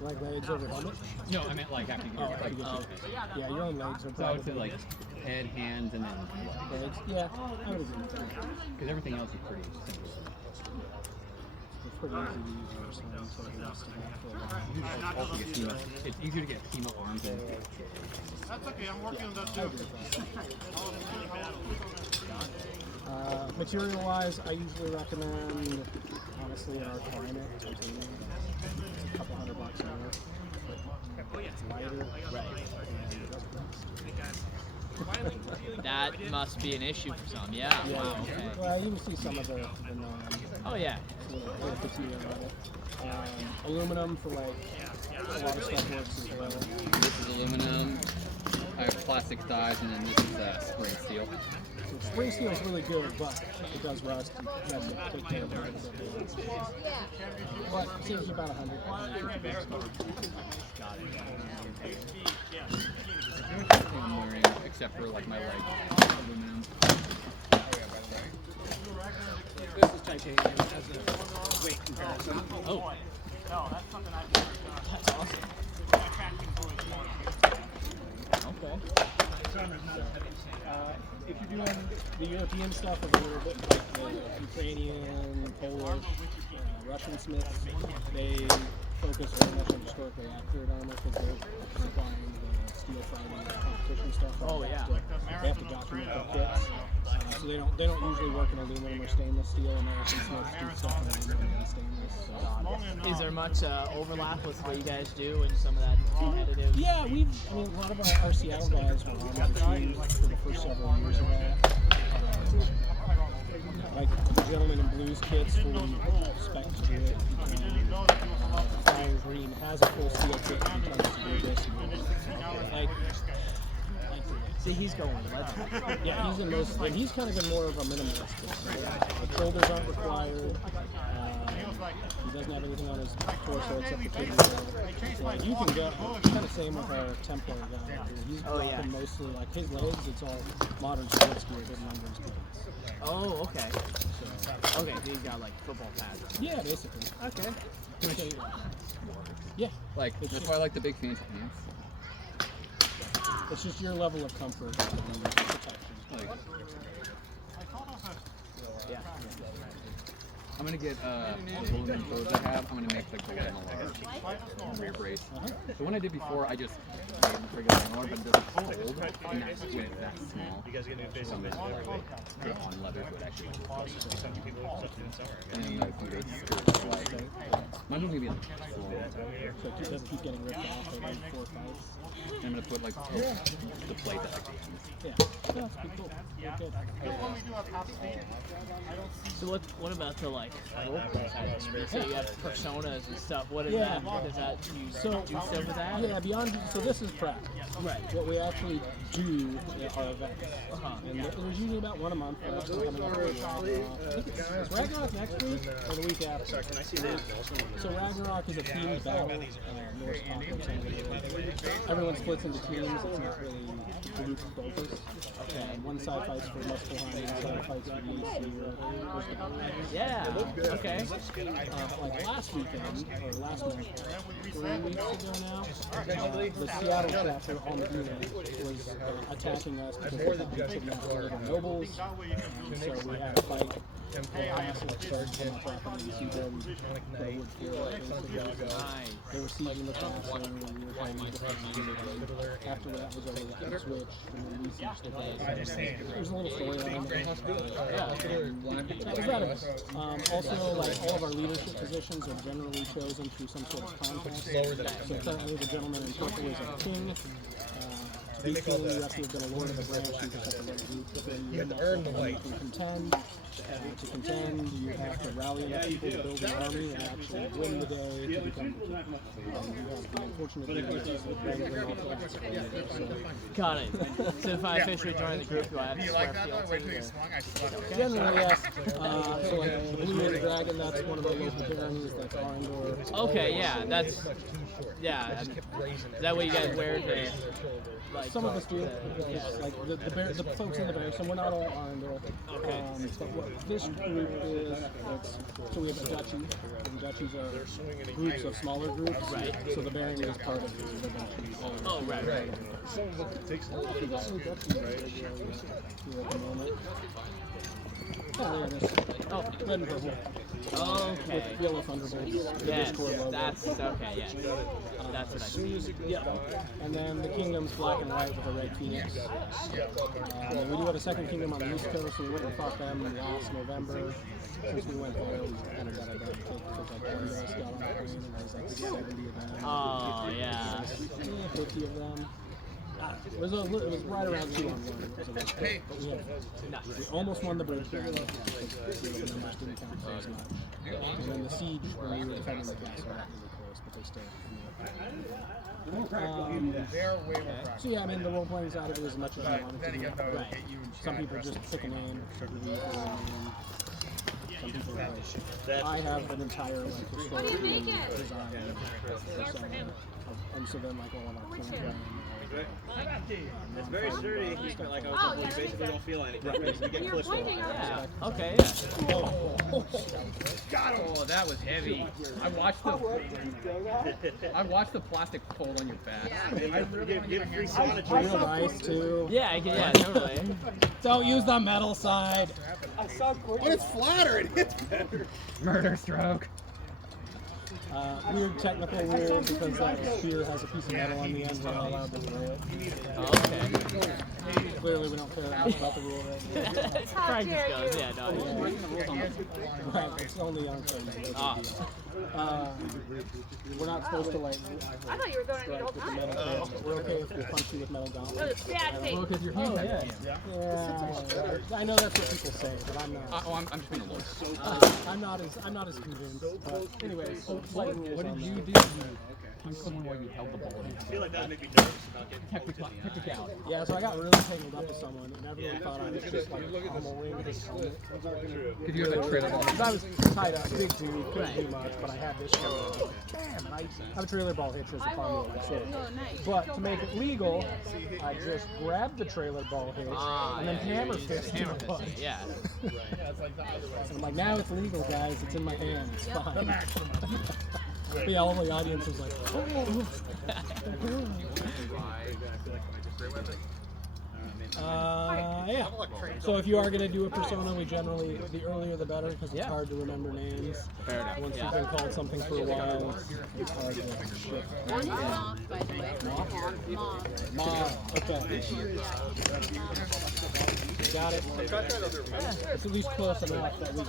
Like legs over helmet? No, I meant like after you get After you get yeah, your own legs are So I would probably say like head, hands, and then legs. Yeah, I would agree with that. because everything else is pretty simple. It's pretty easy to use personally, so it has to have for a while. Also get SEMA. It's easier to get SEMA arms than That's okay, I'm working on that I agree with that. Material-wise, I usually recommend, honestly, in our climate, titanium. It's a couple $100 more. But it's lighter, and it doesn't rust. That must be an issue for some. Yeah. Wow. Okay. Well, you can see some of the norms. Oh yeah. Little petite about it. Aluminum for like a lot of stuff works as well. This is aluminum. I have plastic thighs, and then this is spring steel. So spring steel is really good, but it does rust. You have to take care of it a little bit. But it saves you about $100. Got it. I'm wearing, except for like my leg, aluminum. This is titanium. It has a weight comparison. Oh. That's awesome. Okay. If you're doing the European stuff, a little bit like the Ukrainian, Polish, Russian smiths, they focus very much on historically accurate armor because they're supplying the steel fighting competition stuff. Oh yeah. They have to document their kits, so they don't usually work in aluminum or stainless steel. American smiths do stuff in aluminum and stainless. So. Is there much overlap with what you guys do and some of that competitive? Yeah, a lot of our Seattle guys were on the team for the first several years of that. Like the gentleman in blues kits fully spec to do it. Fire Green has a full steel kit and he tends to do this. See, he's going leather. Yeah, he's in most, and he's kind of been more of a minimalist. The shoulders aren't required. He doesn't have anything on his torso except the kidney. So you can go, kind of same with our Templar guy. He's rocking mostly, like his legs, it's all modern sports gear, hidden under his pants. Oh, okay. So he's got like football pads. Yeah, basically. Okay. Yeah. Like, that's why I like the big fancy pants. It's just your level of comfort and protection. Like, yeah. I'm gonna get aluminum clothes I have. I'm gonna make like the one rear brace. The one I did before, I just made the regular more, but it doesn't hold, and that's when it's that small. You guys gonna do this on leathers would actually. And then the boots are like, mine don't be like So it doesn't keep getting ripped off every 4 fights. And I'm gonna put like the plate at like the end. Yeah, that's pretty cool. Good. So what about the like role play side of it? So you have personas and stuff. What is that? Does that do stuff with that? Yeah, beyond. So this is prep. Right. What we actually do are events, and there's usually about one a month. Coming up is Ragnarok next week or the week after? Sorry, can I see that? So Ragnarok is a team battle. Norse conflicts. Everyone splits into teams. It's not really group focused. One side fights for Muspelheim, one side fights for the AC. Yeah. Okay. Like last weekend, or last month, 3 weeks ago now, the Seattle chapter on the unit was attacking us because they thought we kidnapped one of our nobles. So we had a fight. They were sieging the castle, and we were trying to defend the unit. After that was over, we switched, and then we sieged the place. There's a little storyline that has to be. That was that of us. Also, like all of our leadership positions are generally chosen through some sort of contest. So currently the gentleman in purple is a king. To be king, you have to have been a lord of a branch. You just have to let group within you have to earn the right to contend. To contend, you have to rally enough people to build an army and actually win the day to become the king. You have the unfortunate difficulties of building an awful lot of Got it. So if I officially join the group, do I have to swear fealty? Generally, yes. So like the Blue Ridge Dragon, that's one of our local baronies. That's our indoor. Okay, yeah, that's Is that what you guys wear? Like some of us do. Like the folks in the bear. So we're not all Arundel. Okay. But what this group is, so we have a duchy. And duchies are groups of smaller groups. Right. So the barony is part of the duchy. Oh, right. Some of it takes a little bit of duchies right here at the moment. Oh, there it is. Oh, red and purple. Okay. With yellow thunderbolts. Yes, that's okay. Yes, that's what I see. Yeah. And then the kingdom's black and white with a red phoenix. We do have a second kingdom on the East Coast. We went and fought them last November. Since we went there, we kind of got a butt kicked because like one of us got on the plane and there was like 70 of them. Oh yeah. 50 of them. It was right around 2-on-1. We almost won the bridge battle. The numbers didn't count for as much. And then the siege, when we were defending the castle, got really close, but they still. So yeah, I mean the role playing side of it as much as you want it to be. Right. Some people just pick a name. Some people I have an entire historical design. And so then like all of our campaign. It's very sturdy, but like I was saying, you basically don't feel anything. You get clipped off. Yeah. Okay. Oh, that was heavy. I watched the plastic fold on your back. I really want to get free It's real nice too. Yeah, totally. Don't use the metal side. When it's flatter, it hits better. Murder stroke. Weird technical rule because that spear has a piece of metal on the end. We're not allowed to throw it. Okay. Clearly, we don't care that much about the rule right now. Practice goes, yeah, no. Right, it's only on things. We're not supposed to like. I thought you were going to need all With the time. metal hands, but we're okay if we punch you with metal gauntlets. Bad thing. Well, because your hand has Yeah, I know that's what people say, but I'm not. I'm just being a lawyer. I'm not as convinced. But anyways, What did you do? Punch someone while you held the ball. I feel like that would make me nervous about getting Technicality. Yeah, so I got really tangled up with someone, and everyone thought I was just like pummeling his helmet. Because you have that trailer ball. Because I was tied up, big dude, couldn't do much, but I had this show. Damn, and I have a trailer ball hitch as a problem. But to make it legal, I just grabbed the trailer ball hitch and then hammer fisted it. Yeah. And I'm like, now it's legal, guys. It's in my hand. It's fine. But yeah, all the audience was like, oh. Yeah. So if you are going to do a persona, we generally, the earlier the better, because it's hard to remember names. Fair enough. Once you've been called something for a while, it's hard to shift. One is Moth, by the way. Moth. Moth. Okay. Got it. It's at least close enough that we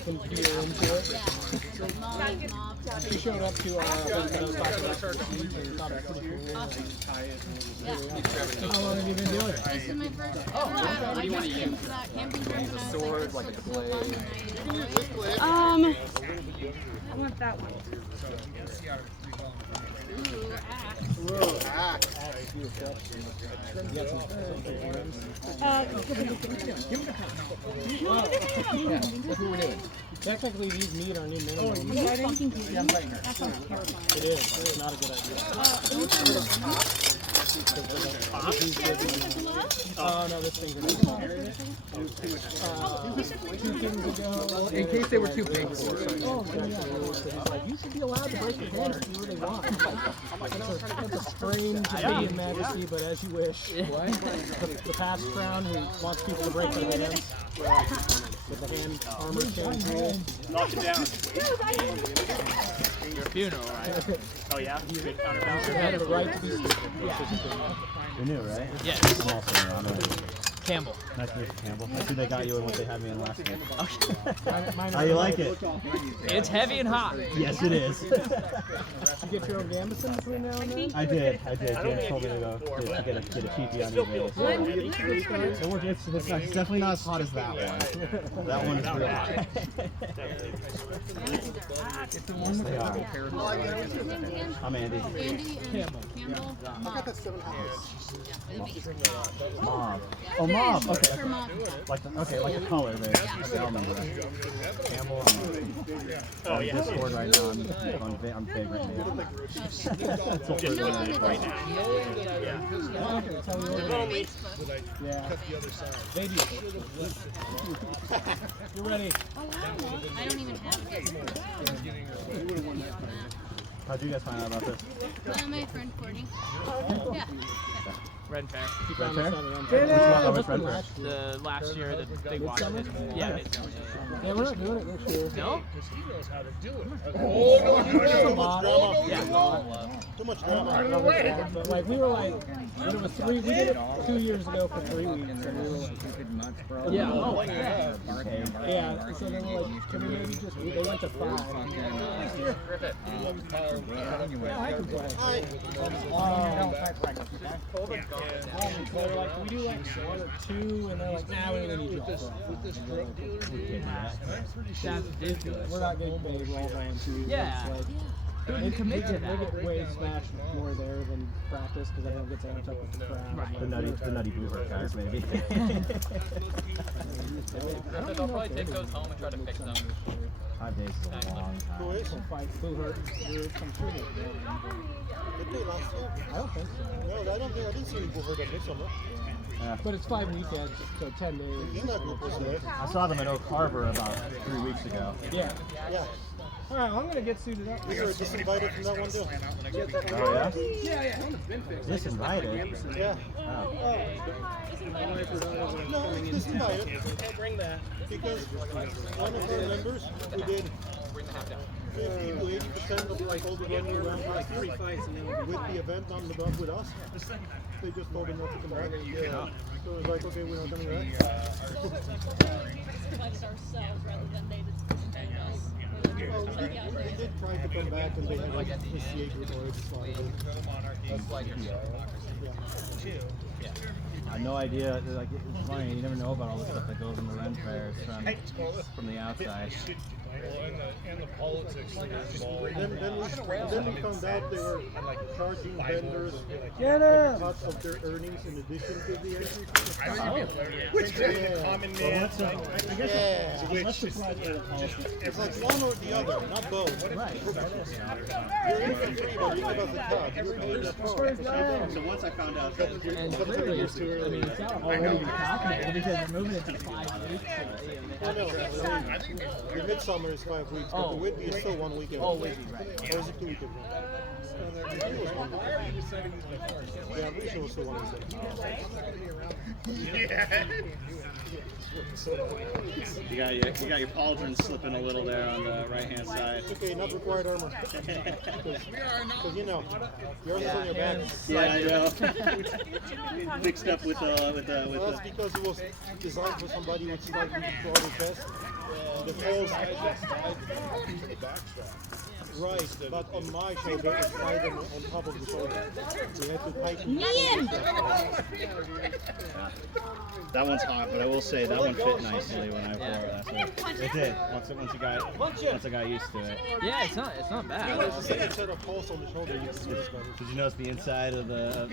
can veer into it. She showed up to event that I was talking about and thought it was pretty cool. How long have you been doing it? This is my first. What do you want to use? Use a sword, like a blade. I want that one. Whoa, axe. That's what we're doing. Technically, these meet our new minimum. I'm fighting. Yeah, I'm fighting her. That sounds terrifying. It is. It's not a good idea. Oh, no, this thing's two things ago. In case they were too big for her. Oh, yeah. He's like, you should be allowed to break your hand and do what they want. That's a strange being majesty, but as you wish. What? The past crown who wants people to break their hands with the hand armor change rule. knock it down. Your funeral, right? Oh yeah? You could counterbalance You have the right to be You're new, right? Yes. I'm also new. I'm new. Campbell. Nice to meet you, Campbell. I see they got you in what they had me in last week. Mine How you like it? It's heavy and hot. Yes, it is. Did you get your own Gambison between now and then? I did. James told me to go to get a cheapie on eBay. So it's definitely not as hot as that one. That one is real hot. It's the one with the double pair of I'm Andy. Andy and Campbell. Moth. Mauve. Oh, mauve. Okay. For Moth. Like the color there. Okay, I'll remember that. Campbell. Oh yeah. Discord right now. I'm favorite. That's what we're doing right now. Yeah. Baby. You ready? I don't even have it. How'd you guys find out about this? My friend Courtney. Yeah. Red Fair. Red Fair? Which Red Fair? The last year, the big water. Yeah, midsummer. Yeah, we're not doing it this year. No? Too much drama. But like we were like, when it was we did it 2 years ago for 3 weeks, and we were like, Yeah. Oh, yeah. So they were like, can we maybe just? They went to 5. Griffith. They're like, we do like 1 or 2, and they're like, nah, we don't need you all. That's ridiculous. We're not getting paid, we're all volunteers. Yeah. It's like, Who commit to they that? get way smashed more there than practice because everyone gets amped up with the crowd. Right. The nutty bluebird guys, maybe. Griffith, I'll probably take those home and try to fix them. 5 days is a long time. Some fights, Blue Hurt groups, I'm sure they Did they last year? I don't think so. No, I didn't see any Blue Herd at Midsummer. But it's 5 weekends, so 10 days. In that group was there. I saw them at Oak Harbor about 3 weeks ago. Yeah. Yeah. All right, I'm going to get suited up. We were disinvited from that one too. Oh, yeah? Yeah. Disinvited? Yeah. Oh. No, it's disinvited. Can't bring that. Because one of our members who did 50 to 80% of like all the running around last year with the event on the bus with us, they just told him not to come back. Yeah. So it was like, okay, we're not coming back. Divided ourselves rather than they divided us. Well, they did try to come back and they had like a CA group already started. I had no idea. Like, it's funny, you never know about all the stuff that goes in the Ren fairs from the outside. And the politics that are involved. Then we found out they were charging vendors cuts of their earnings in addition to the entry fee. Which is a common man. It's like one or the other, not both. Right. You're in for free, but you give us a cut. You're paying the part. So once I found out that And clearly, I mean, it's not already calculated because they're moving it to 5 weeks. I know. Your midsummer is 5 weeks, but the Whitby is still 1 weekend. Oh, Whitby, right. Or is it 2 weekends? Yeah, I'm pretty sure it was still 1 weekend. you got your pauldron slipping a little there on the right hand side. Okay, not required armor. Because you know, yours is on your back. Yeah, I know. Mixed up with Well, that's because it was designed for somebody with slightly broader chest. The falls. Right, but on my shoulder, it's tied on top of the shoulder. We had to tighten. That one's hot, but I will say that one fit nicely when I wore it last week. It did. Once I got used to it. Yeah, it's not bad. It's the same set of pulse on the shoulder. You can see this cover. Did you notice the inside of the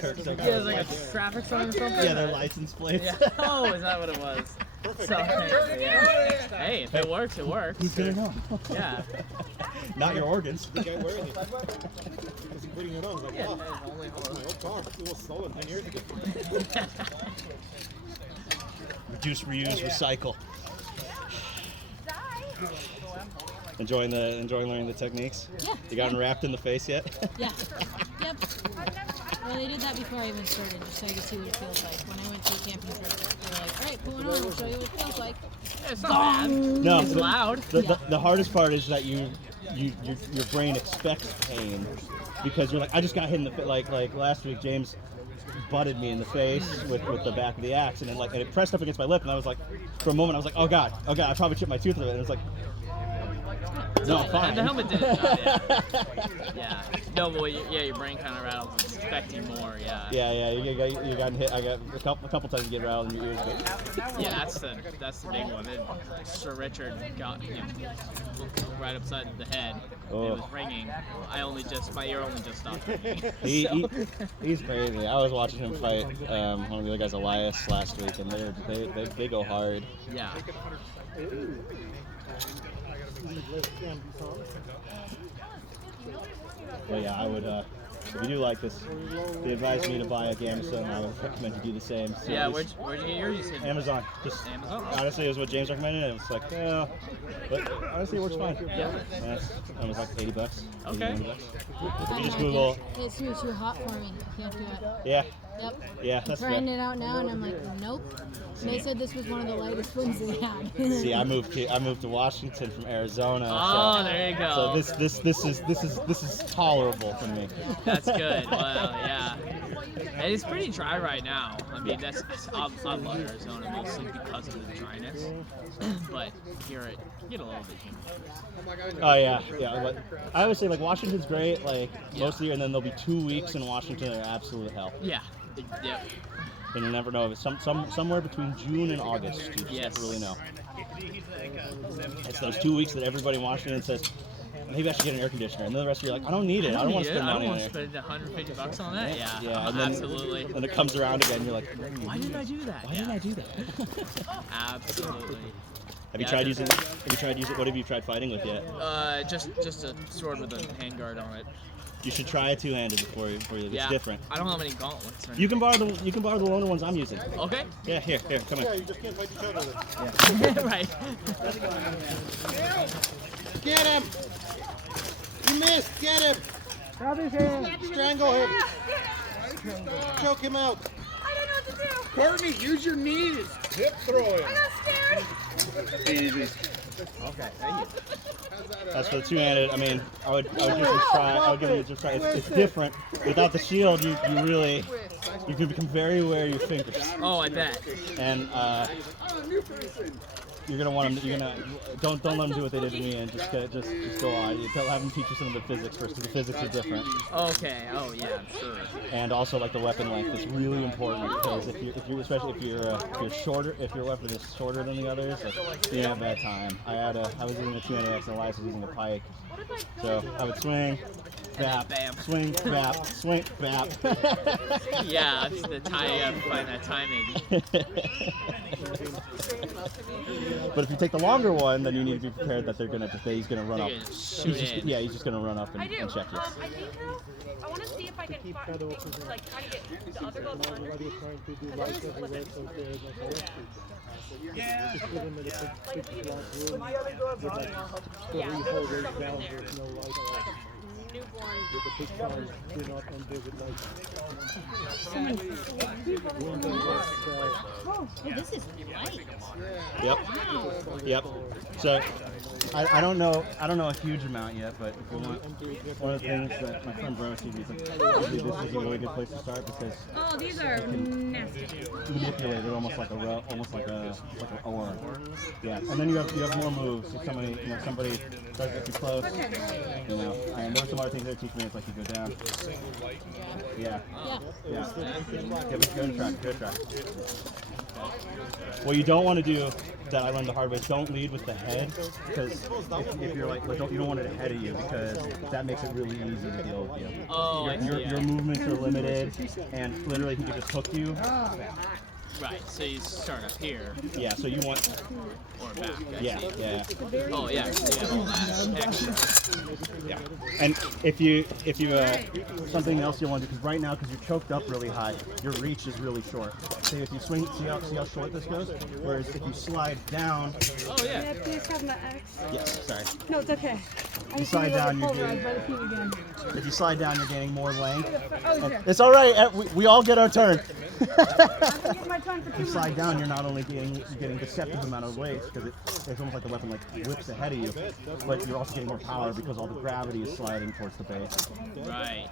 Turks? Yeah, there's like a traffic sign or something. Yeah, their license plates. Yeah. Oh, is that what it was? Perfect. So, yeah. Hey, if it works, it works. Who's gonna know? Yeah. Not your organs. The guy wearing it. Because he's putting it on. He's like, oh, that's my old car. It was stolen 10 years ago. Reduce, reuse, recycle. Enjoying learning the techniques? Yeah. You got them wrapped in the face yet? Yeah. Yep. Well, they did that before I even started, just so I could see what it feels like. When I went to a camping trip, they were like, all right, put one on, we'll show you what it feels like. Yeah, it's not bad. No, It's loud. The hardest part is that your brain expects pain because you're like, I just got hit in the face. Like last week, James butted me in the face with the back of the axe, and then and it pressed up against my lip, and I was like, for a moment, I was like, oh god, I probably chipped my tooth with it, and it was like, no, I'm fine. The helmet did. Oh, yeah. Yeah. No, well, your brain kind of rattles, expecting more. Yeah. Yeah, you got hit. I got a couple times you get rattled in your ears. But... Yeah, that's the big one. Sir Richard got right upside the head. Oh. It was ringing. My ear only just stopped ringing. He's crazy. I was watching him fight one of the other guys, Elias, last week, and they go hard. Yeah. But yeah, I would. If you do like this, they advised me to buy a Gamma, I would recommend you do the same. So Yeah, where'd you get yours? You said Amazon. Just Amazon. honestly, it was what James recommended, and it's like, yeah, but honestly, it works fine. Yeah. It was like $80. Okay. You just Google. It's too hot for me. I can't do it. Yeah. Yep. Yeah, that's Trying fair. it out now, and I'm like, nope. And they said this was one of the lightest ones they had. See, I moved to Washington from Arizona. Oh, there you go. So this is tolerable for me. That's good. Well, yeah. And it's pretty dry right now. I mean, I love Arizona mostly because of the dryness. But here it get a little bit humid. Oh yeah. But I always say like Washington's great, like most of the year, and then there'll be 2 weeks in Washington that are absolute hell. Yeah. Yep. And you'll never know if it's somewhere between June and August. You just never really know. It's those 2 weeks that everybody in Washington says, maybe I should get an air conditioner, and then the rest of you are like, I don't need it. I don't want to spend money on it. I don't want to spend $150 on that. Yeah. Yeah. And then, Absolutely. Then it comes around again. You're like, why did I do that? Why did I do that? Absolutely. Have you tried using? What have you tried fighting with yet? Just a sword with a handguard on it. You should try a two-handed before you. It's different. I don't have any gauntlets. You can borrow the loaner ones I'm using. Okay. Yeah, here, come Yeah, on. you just can't fight each other. Yeah. Right. Get him! You missed! Get him! Grab his hand. Strangle him! Choke him out! I don't know what to do. Courtney, use your knees. Hip throw him! I got scared. Easy. Okay, thank you. That's for the two-handed. I mean, I would give it a try. I would give it a try. It's different. Without the shield, you can become very aware of your fingers. Oh, I bet. And you're gonna want them. Don't let them do what they did to me, and just go on. Have them teach you some of the physics first, because the physics are different. Okay. Oh yeah, I'm sure. And also, like the weapon length is really important, because if your weapon is shorter than the others, like, you have a bad time. I was using a 2-handed and Elias was using a pike, so I would swing, bap, bam. swing, bap, swing, bap. Yeah, it's the find that timing. But if you take the longer one, then you need to be prepared that he's gonna run up. Shoot in. Yeah, he's just gonna run up and check you. I think I want to see if I can find, like, try to get the other both under and then just flip it. Yeah. Just put him in a big room My other gloves on. where you hold it down, there's no light on. Newborn. With the big cars, do not undo with lights. Oh, this is light. Yep. So I don't know a huge amount yet, but if you want, one of the things that my friend Bro sees, this is a really good place to start, because Oh, these are nasty. manipulate it almost like an oar. Yeah, and then you have more moves. If somebody tries to get too close, and there's some other things that teach me. It's like you go down. Yeah. Good track. What you don't want to do, that I learned the hard way, is don't lead with the head, because if you're like, you don't want it ahead of you, because that makes it really easy to deal with you. Oh, Your movements are limited, and literally he can just hook you. Right. So you start up here. Yeah. So you want. Or back. Yeah. Oh yeah. So you have all that extra. Yeah. And if you something else you want to do, because right now, because you're choked up really high, your reach is really short. So if you swing, see how short this goes. Whereas if you slide down. Oh yeah. May I please have my axe? Yes. Sorry. No, it's okay. I just slide need to down, you're pulverize by the feet again. If you slide down, you're gaining more length. Oh, sure. It's all right. We all get our turn. I can get my time for If 2 you slide months. down, you're not only getting deceptive amount of weight, because it's almost like the weapon whips ahead of you, but you're also getting more power because all the gravity is sliding towards the base. Right.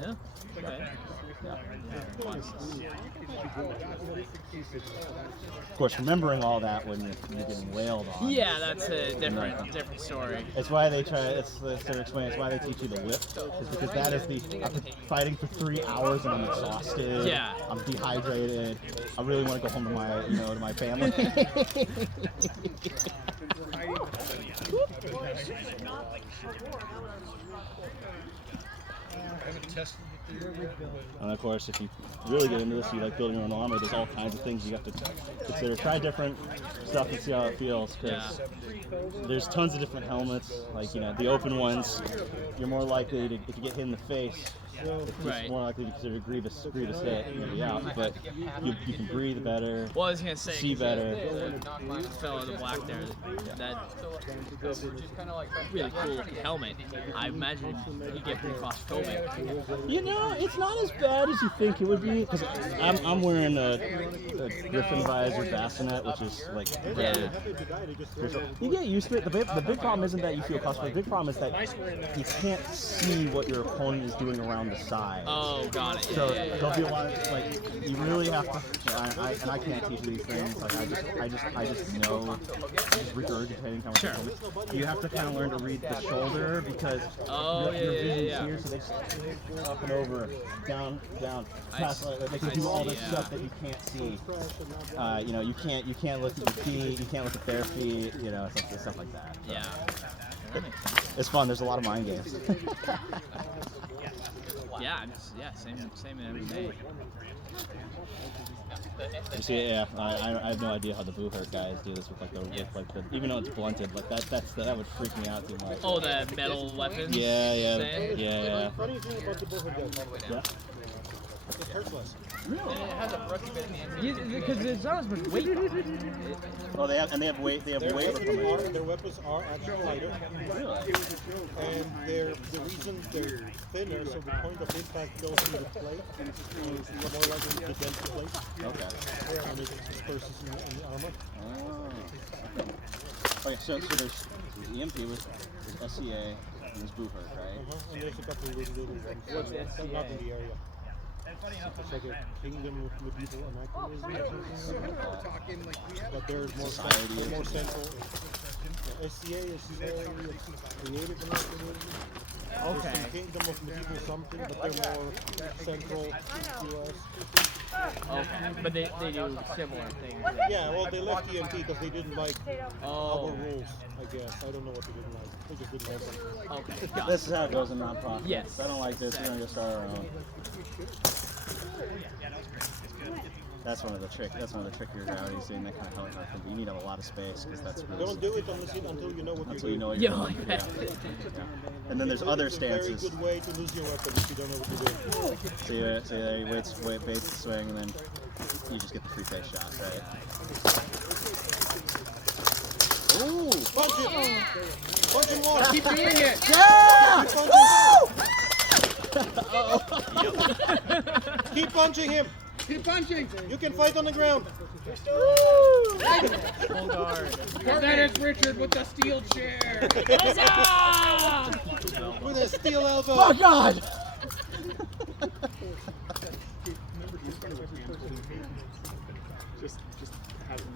Yeah. Okay. Of course, remembering all that when you're getting wailed on. Yeah, that's a different story. It's why they try. It's why they teach you the whip. Is because that is after fighting for 3 hours and I'm exhausted. Yeah. I'm dehydrated. I really want to go home to my family. And of course, if you really get into this, you like building your own armor, there's all kinds of things you have to consider. Try different stuff and see how it feels, because there's tons of different helmets. Like, the open ones, you're more likely to, if you get hit in the face, it's more likely to consider a grievous hit, maybe out. But you can breathe better. Well, I was gonna say, see better. The fellow in the black there, that really cool looking helmet. I imagine you get pretty claustrophobic. know, it's not as bad as you think it would be. Because I'm wearing a Griffin visor bassinet, which is like very. You get used to it. The big problem isn't that you feel claustrophobic. The big problem is that you can't see what your opponent is doing around the side. Oh, got it. So there'll be a lot of like you really have to. And I can't teach these things. Like I just know, just regurgitating conversations. You have to kind of learn to read the shoulder because your vision's here, so they just up and over, down, past. They can do all this stuff that you can't see. You know, you can't look at your feet, you can't look at their feet. You know, stuff like that. So. Yeah. It's fun. There's a lot of mind games. Same in MMA. You see, yeah, I have no idea how the boo hurt guys do this with the even though it's blunted, like that would freak me out too much. Oh, the metal weapons. Yeah. Funny thing about the bullhead guys. It hurts less. Really? It has a brush bit in the end. Because there's not as much weight. Oh, they have weight. They have weight. Their weapons are actually lighter. Really? And the reason they're thinner, so the point of impact goes through the plate, and it's more likely to dent the plate. Okay. And it disperses in the armor. Oh. Okay, so there's EMP with SCA and there's boo hurt, right? And there's a couple of little ones. What's SCA? Not in the area. It's like a kingdom with medieval anachronism or something. But they're more central. SCA is creative anachronism. Okay. There's a kingdom of medieval something, but they're more central to us. Okay, but they do similar things. Yeah, well, they left EMP because they didn't like our rules, I guess. I don't know what they didn't like. They just didn't like them. Okay. This is how it goes in non-profit. Yes. If I don't like this, we're going to start our own. That's one of the trickier rowdies in that kind of how it can be. You need a lot of space because that's really. Don't do it until you know what you're doing. You know what Yeah, you're like that. Yeah. And then there's other stances. It's a very good way to lose your weapon if you don't know what you're doing. So you wait, bait the swing, and then you just get the free face shot, right? Ooh, punch him! Punch him more! Keep doing it! Yeah! Keep punching him! Keep punching! You can fight on the ground! Full guard. That is Richard with the steel chair! With a steel elbow! Oh God! just have him.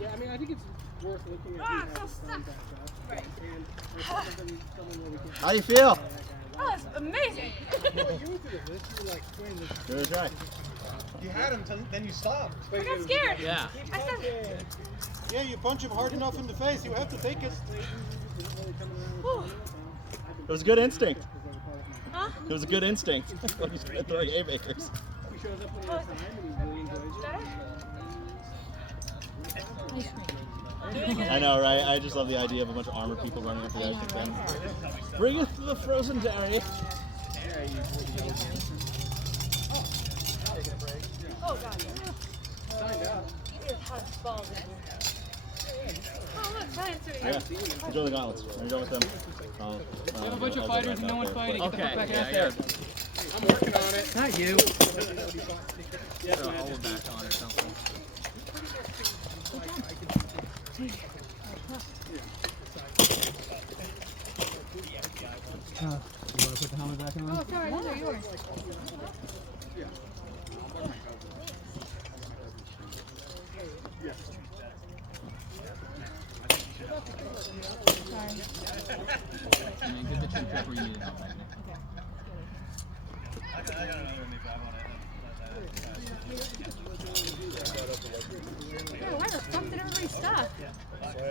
Yeah, I mean, I think it's worth looking at. Right. How do you feel? Oh, it's amazing. Good try. You had him, then you stopped. I got scared. Yeah. I said, Yeah, you punch him hard enough in the face, you have to take it. whew. It was a good instinct. Huh? It was a good instinct. He's throwing haymakers. I know, right? I just love the idea of a bunch of armored people running after that thing. Bring it to the frozen dairy. Oh, God. You just have balls in. Oh, look, science doing Yeah, enjoy the gauntlets. When you're done with them, We have a bunch of fighters and no one's fighting. Get the fuck back out there. I'm working on it. Not you. Throw a hole back on or something. You want to put the helmet back on? Oh, sorry, those are yours. I mean, get the chin check where you need it. Oh, why the fuck did everybody stop?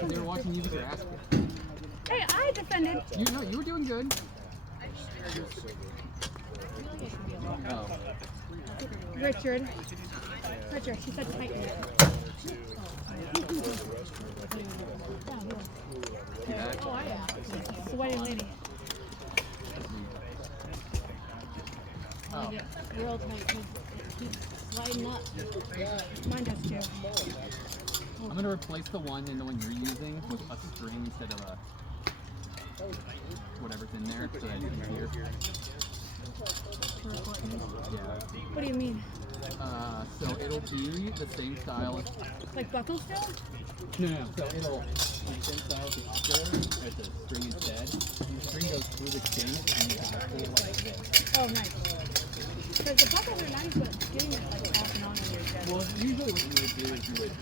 They were watching you get your ass kicked. Hey, I defended. You were doing good. Oh. Richard, she said Titan. Oh, I am. Sweaty lady. I get real tight because it keeps sliding up. Mine does too. I'm gonna replace the one in the one you're using with a string instead of a whatever's in there so that it's easier. What do you mean? So it'll be the same style. Like buckle style? No. So it'll be the same style as the Oscar as the string instead. And the string goes through the chin and you have to pull like this. Oh, nice. Because the buckles are nice, but getting it like off and on in your chest. Well, usually what you would do is you would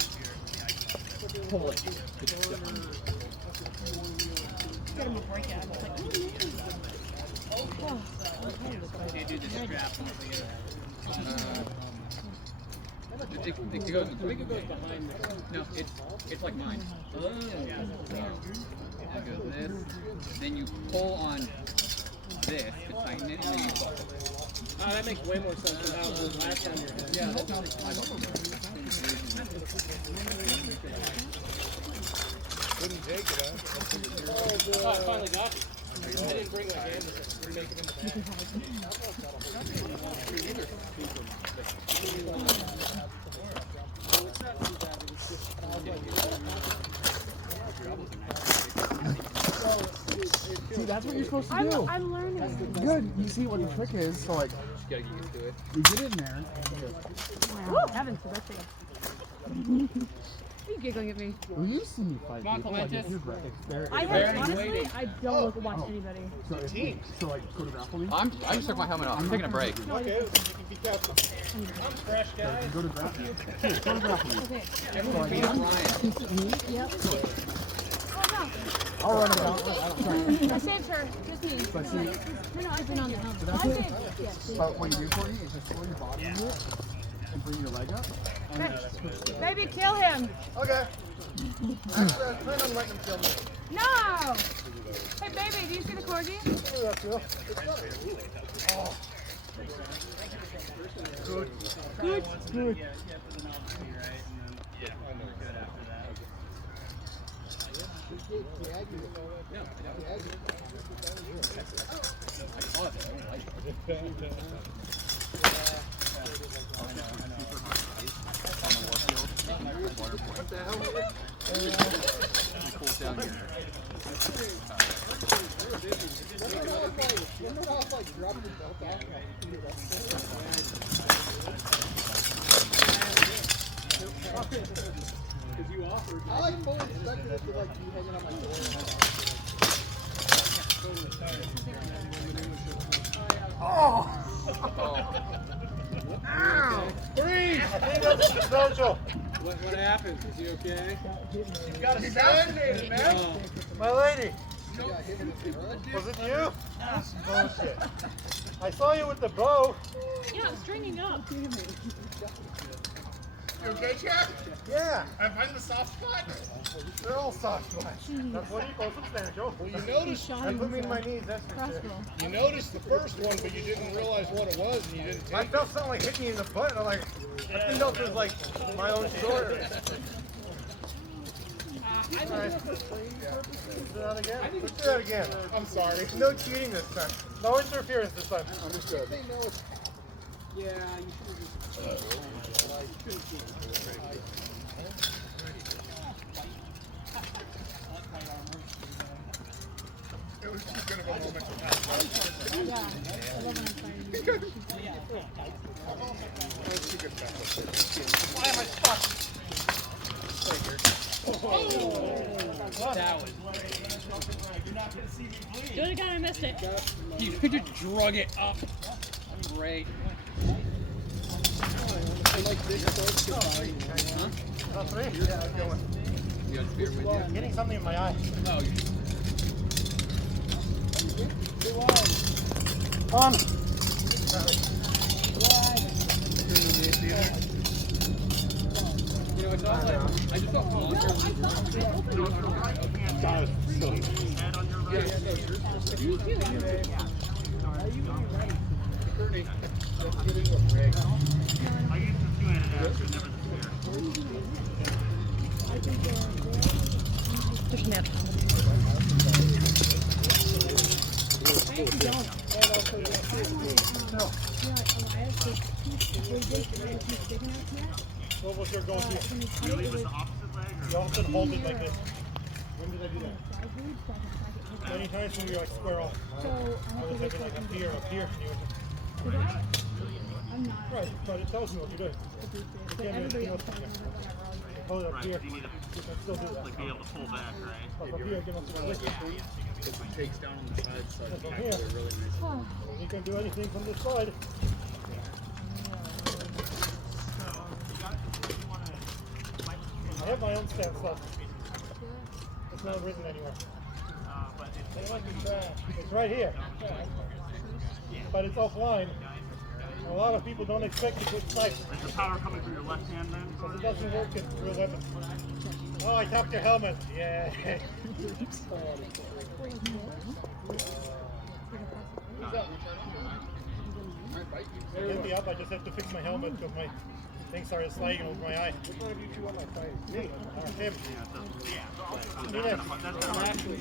pull it. Get them a break out. It's like, oh, Can't do the strap. It goes, the bigger goes behind this. No, it's like mine. So it goes this. Then you pull on this to tighten it, and then you pull. Oh, that makes way more sense than how it was last time you had it. Yeah, that's how my buckle goes. Couldn't take it, huh? Oh, I finally got it. I didn't bring my hand to make it in the See, that's what you're supposed to do. I'm learning. Good. You see what the trick is. So like, Just gotta get used to it. you get in there. Wow. Heavens, so that's it. Are you giggling at me? Well, you see me fight Come on, people. Like, Clementis. it's very, I have, honestly, I don't look watch anybody. so, so like, go to grapple me. I just took my helmet off. I'm taking a break. Okay, be careful. I'm fresh, guys. Go to grapple me. Here, go to grapple me. Okay. Everyone beat up Ryan. Yep. Oh, I'll run it down. no. I saved her. Just me. But see, No, I've been on the helmet. So that's I it. did. Yes. but what you do for you is just throw your body into it and bring your leg up. And then just push it. Baby, kill him. Okay. Actually, I was planning on letting him kill me. No. Hey, baby, do you see the corgi? Good. Good. Good. What the hell? Cools down here. Because you offered. I fully expected it to like be hanging on my door. Oh! Ow! Three! I think that's substantial. What happened? Is he okay? You got assassinated, man. My lady. Was it you? Bullshit. I saw you with the bow. Yeah, stringing up. You okay, Chad? Yeah. I find the soft spot. They're all soft spots. That's what equals substantial. Well, you noticed. That put me in my knees, that's for sure. You noticed the first one, but you didn't realize what it was, and you didn't I take felt something like hit me in the butt, and I'm like, I didn't know if it was like my own sword. Alright. Let's do that again. Let's do that again. I'm sorry. No cheating this time. No interference this time. Understood. Yeah, you should have just. It was too good of a moment to pass by. Yeah, I love when I'm fighting. That's too good to pass by. Why am I stuck? That was. Do it again, I missed it. You just drug it up. Great. Huh? Three? Yeah, I'm going. You got a spear with you? Getting something in my eye. Oh, you On. know, it's all like, I just thought longer. Push me up. What was your go-to? Really, it was the opposite leg? Or? You also hold it like this. When did I do that? Many times when you're like square off. So I I have was to wait thinking for like it up to here, up here. And you were Did I? I'm not. right, but it tells me what you're doing. But can't everybody do else it. has it. Hold it up Right, here. you need to You can still do that. like be able to pull back, right? Up here, get up to the liquid. Because it takes down on the side, so That's it's from actually here. really nice. And you can do anything from this side. I have my own stance stuff. It's not written anywhere. It's right here. But it's offline. A lot of people don't expect to put snipes. Is the power coming through your left hand then? Because it doesn't work in real weapons. Oh, I tapped your helmet. Yeah. Get me up. I just have to fix my helmet because my thing started sliding over my eye. Which one of you two want my fight? Me. Him. Me next. I'm actually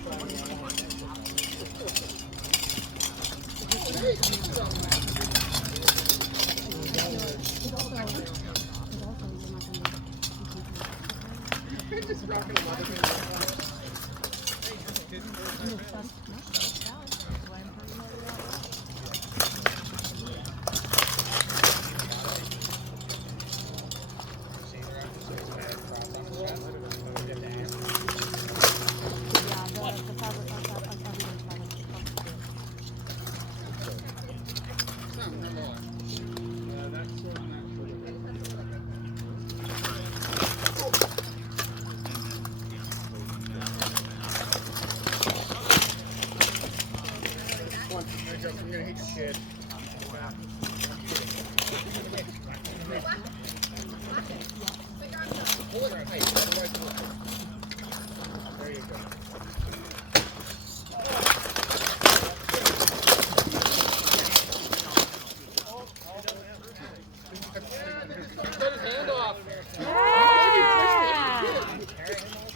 Just rocking a lot of things. I'm gonna hate shit. There you go. Cut his hand off.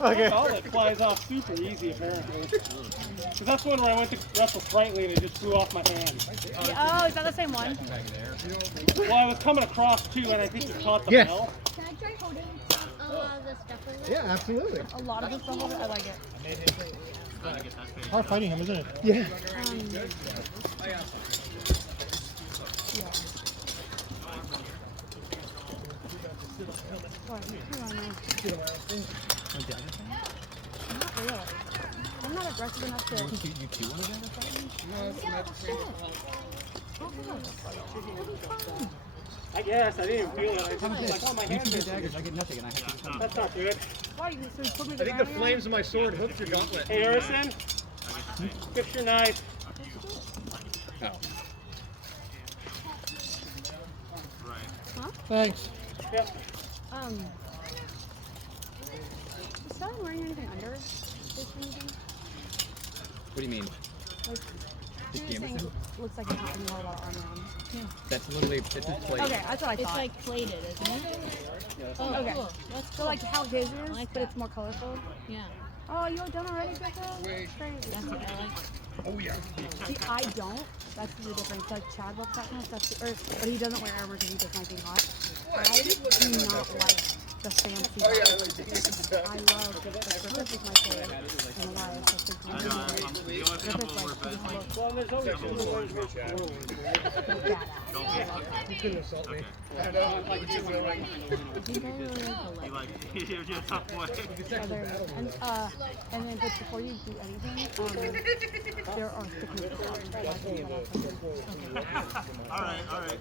Okay. All that flies off super easy, apparently. Because that's one where I went to wrestle slightly and it just flew off my hand. Oh, is that the same one? Well, I was coming across too, and I think you caught the bell. Can I try holding a lot of the stuff like that? Yeah, absolutely. A lot of the stuff like that? I like it. hard fighting him, isn't it? Yeah. Not really. I'm not aggressive enough to. You two want to get a fight? No, it's not the same. I guess. I didn't even feel it. I was This. like, oh, my You hand two get is. daggers, I get nothing, and I have to That's not good. Why? So you put me I think the flames of my sword hooked your gauntlet. Hey, Harrison, fix your knife. Oh. Thanks. Yep. Is Sally wearing anything under this anything? What do you mean? Like, The she was saying Jameson? looks like it has more about armor on. That's literally, it's just plate. Okay, that's what I thought. It's like plated, isn't it? Oh, Okay. cool. That's So cool. like how his is, like but that. it's more colorful. Yeah. Oh, you all done already, Becca? Great. That's what I like. Oh yeah. See, I don't. That's the difference. Like Chad loves that kind of stuff, but he doesn't wear armor because he doesn't like being hot. I do not like the fancy. Oh yeah, I stuff. like the I love this is my favorite. And why it's such a I know, the only thing I'm a little bit like, Well, there's always I'm a little worried about Chad. You couldn't assault me. I know, like you will, like, You like, you're a tough boy. And then but before you do anything, there are stickers. Alright.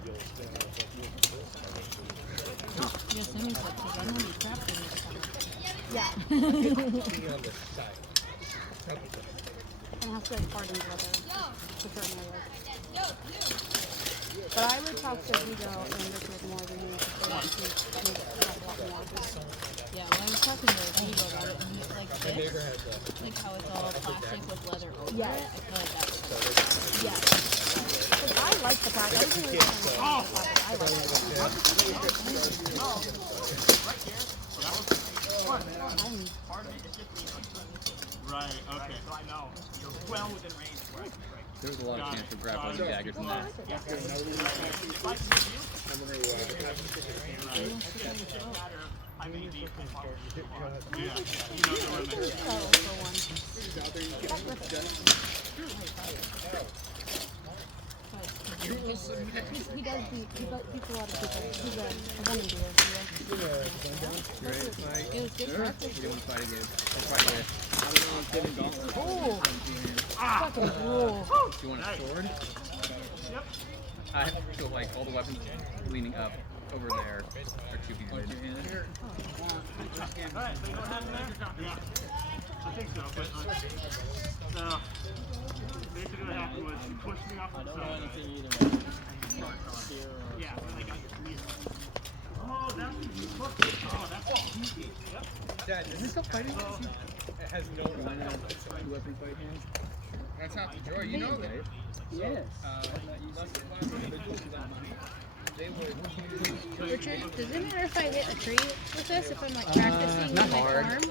Yeah, Sammy said, because I know you crapped in this time. Yeah. On the side. And have to like pardon each other for certain areas. But I would talk to Hugo and Richard more than you because they want to make it a lot more. Yeah, well, I was talking to Hugo about it, and he's like this, like how it's all plastic with leather over Yes. it. I feel like that's Yeah. Because I like the plastic. I really like the plastic. I like it. Right, okay. So I know. You're well within range. There was a lot of chance for grappling daggers in that. I He does beats a lot of people. He's a running dealer. It was good practice. You want to fight again. Let's fight again. Oh! Fucking rule. Do you want a sword? Yep. I feel like all the weapons leaning up over there are too good. Alright, so you don't have an extra copy? Yeah. I think so, but so basically what happened was he pushed me off the side. Yeah, and I got this mirror. Oh, that's what you pushed it. Oh, that's easy. Yep. Dad, is this still fighting? It has no weapon fight hands. That's half the joy, you know that. Yes. Richard, does it matter if I hit a tree with this? If I'm like practicing not with my hard. arm?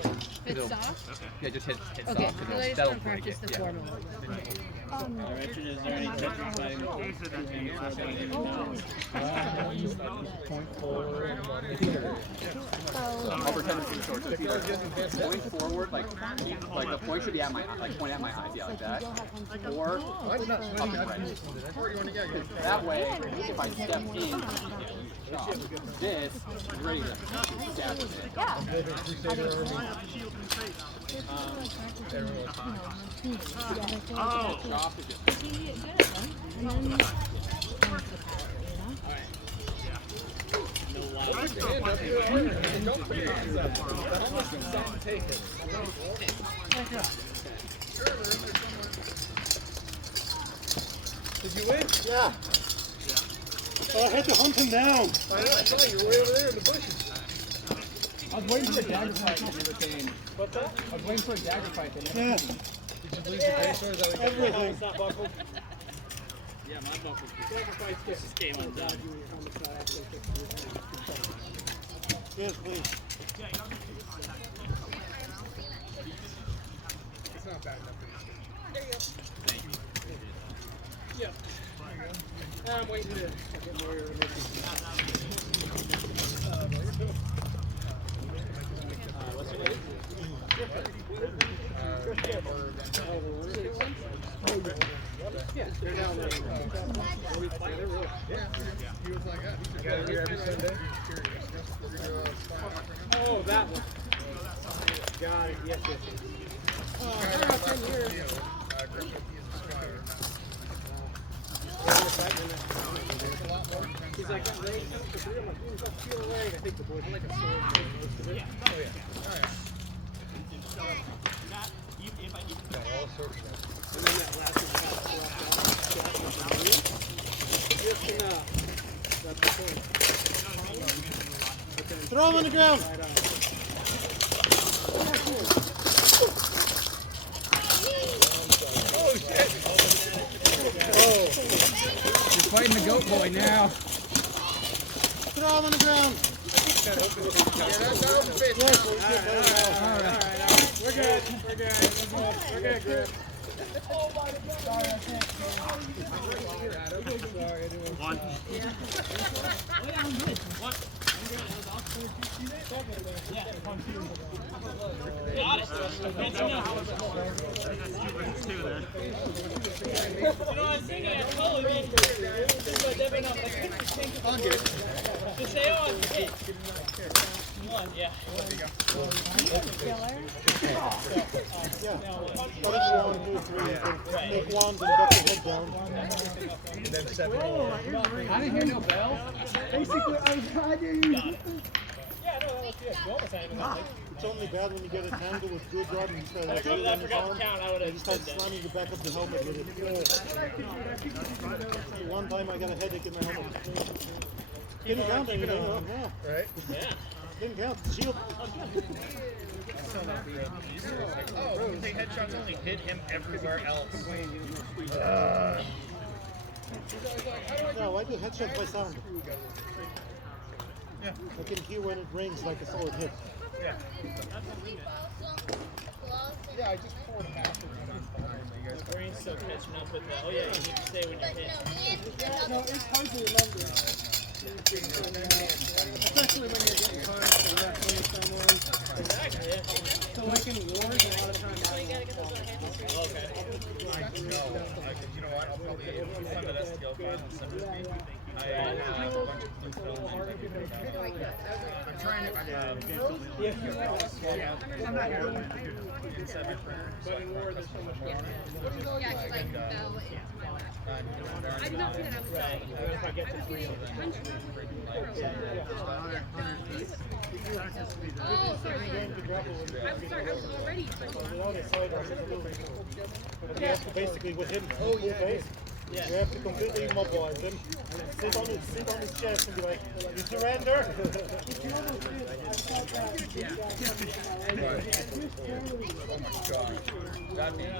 If it's soft? Yeah, just hit Okay, soft. because I just want to practice the form a little bit. Richard, is there any tips on fighting? I'll pretend it's short. So point forward, like the point should be at my point at my eyes, yeah, like that. Or up and right. That way, if I step in, chop. This is ready to stab with it. Oh! Chop is just. Did you win? Yeah. Oh, I had to hunt him down. I saw you were way over there in the bushes. I was waiting for a dagger fight to retain. What's that? I was waiting for a dagger fight to never Yeah. Did you lose your base or is that Everything. it's not buckled? Yeah, my buckle Sacrifice just came undone. Yes, please. It's not bad enough. There you go. Thank you. Yeah. I'm waiting to get more what's your name? Yeah, they're down there. Yeah, he was like, You got it here every Sunday? Oh, that one. Got it. Yes, yes, yes. Oh, I got 10 years. He's like, got rain for 3. I'm like, he's got feel away. I think the boys like a sword. Oh, yeah. Oh, yeah. all sorts of stuff. And then that last one got swapped out. Just enough. That's the thing. Okay. Throw him on the ground. Right on. Oh, shit! Oh. You're fighting the goat boy now. Throw him on the ground. Yeah, that's out of space now. All right. We're good. We're good, Griff. Sorry, I can't. Sorry, I didn't want to. Got it. You know, I was thinking I told you, but they're not like, I'll get it. just say, oh, hey. One, yeah. Cut it 1, 2, 3. Take one, then duck your head down. And then 7. I didn't hear no bell. Basically, I was hiding. Yeah, no, that was good. You almost had it. It's only bad when you get a tangle with good rod and you start like I forgot to count. I would and you have start said that. slamming the back of the helmet with it. One time I got a headache in my helmet. Didn't count anything, though. Yeah. Right? Yeah. Didn't count. Shield. Oh, the headshots only hit him everywhere else. No, I do headshots by sound. Yeah. I can hear when it rings like a solid hit. Yeah. Yeah, I just poured half of it on fire. You guys Brain's still catching up with the, oh yeah, you need to say when you're hit. No, it's hard to remember. Especially when you're getting caught up in wrestling with someone. Exactly, yeah. So like in wars, a lot of times. So you gotta get those little hands. Okay. No, you know what? I'll probably send that STL file and send it to me. I have a bunch of blue films that I can make out. I'm trying to. Inside my printer. But in war, there's so much more. Yeah, just like fell into my lap. I did not see that outside. If I get to 3 of them. Oh, sorry. I'm sorry, I was already. Basically with him full face, you have to completely immobilize him. Sit on his chest and be like, you surrender? Oh my god. That means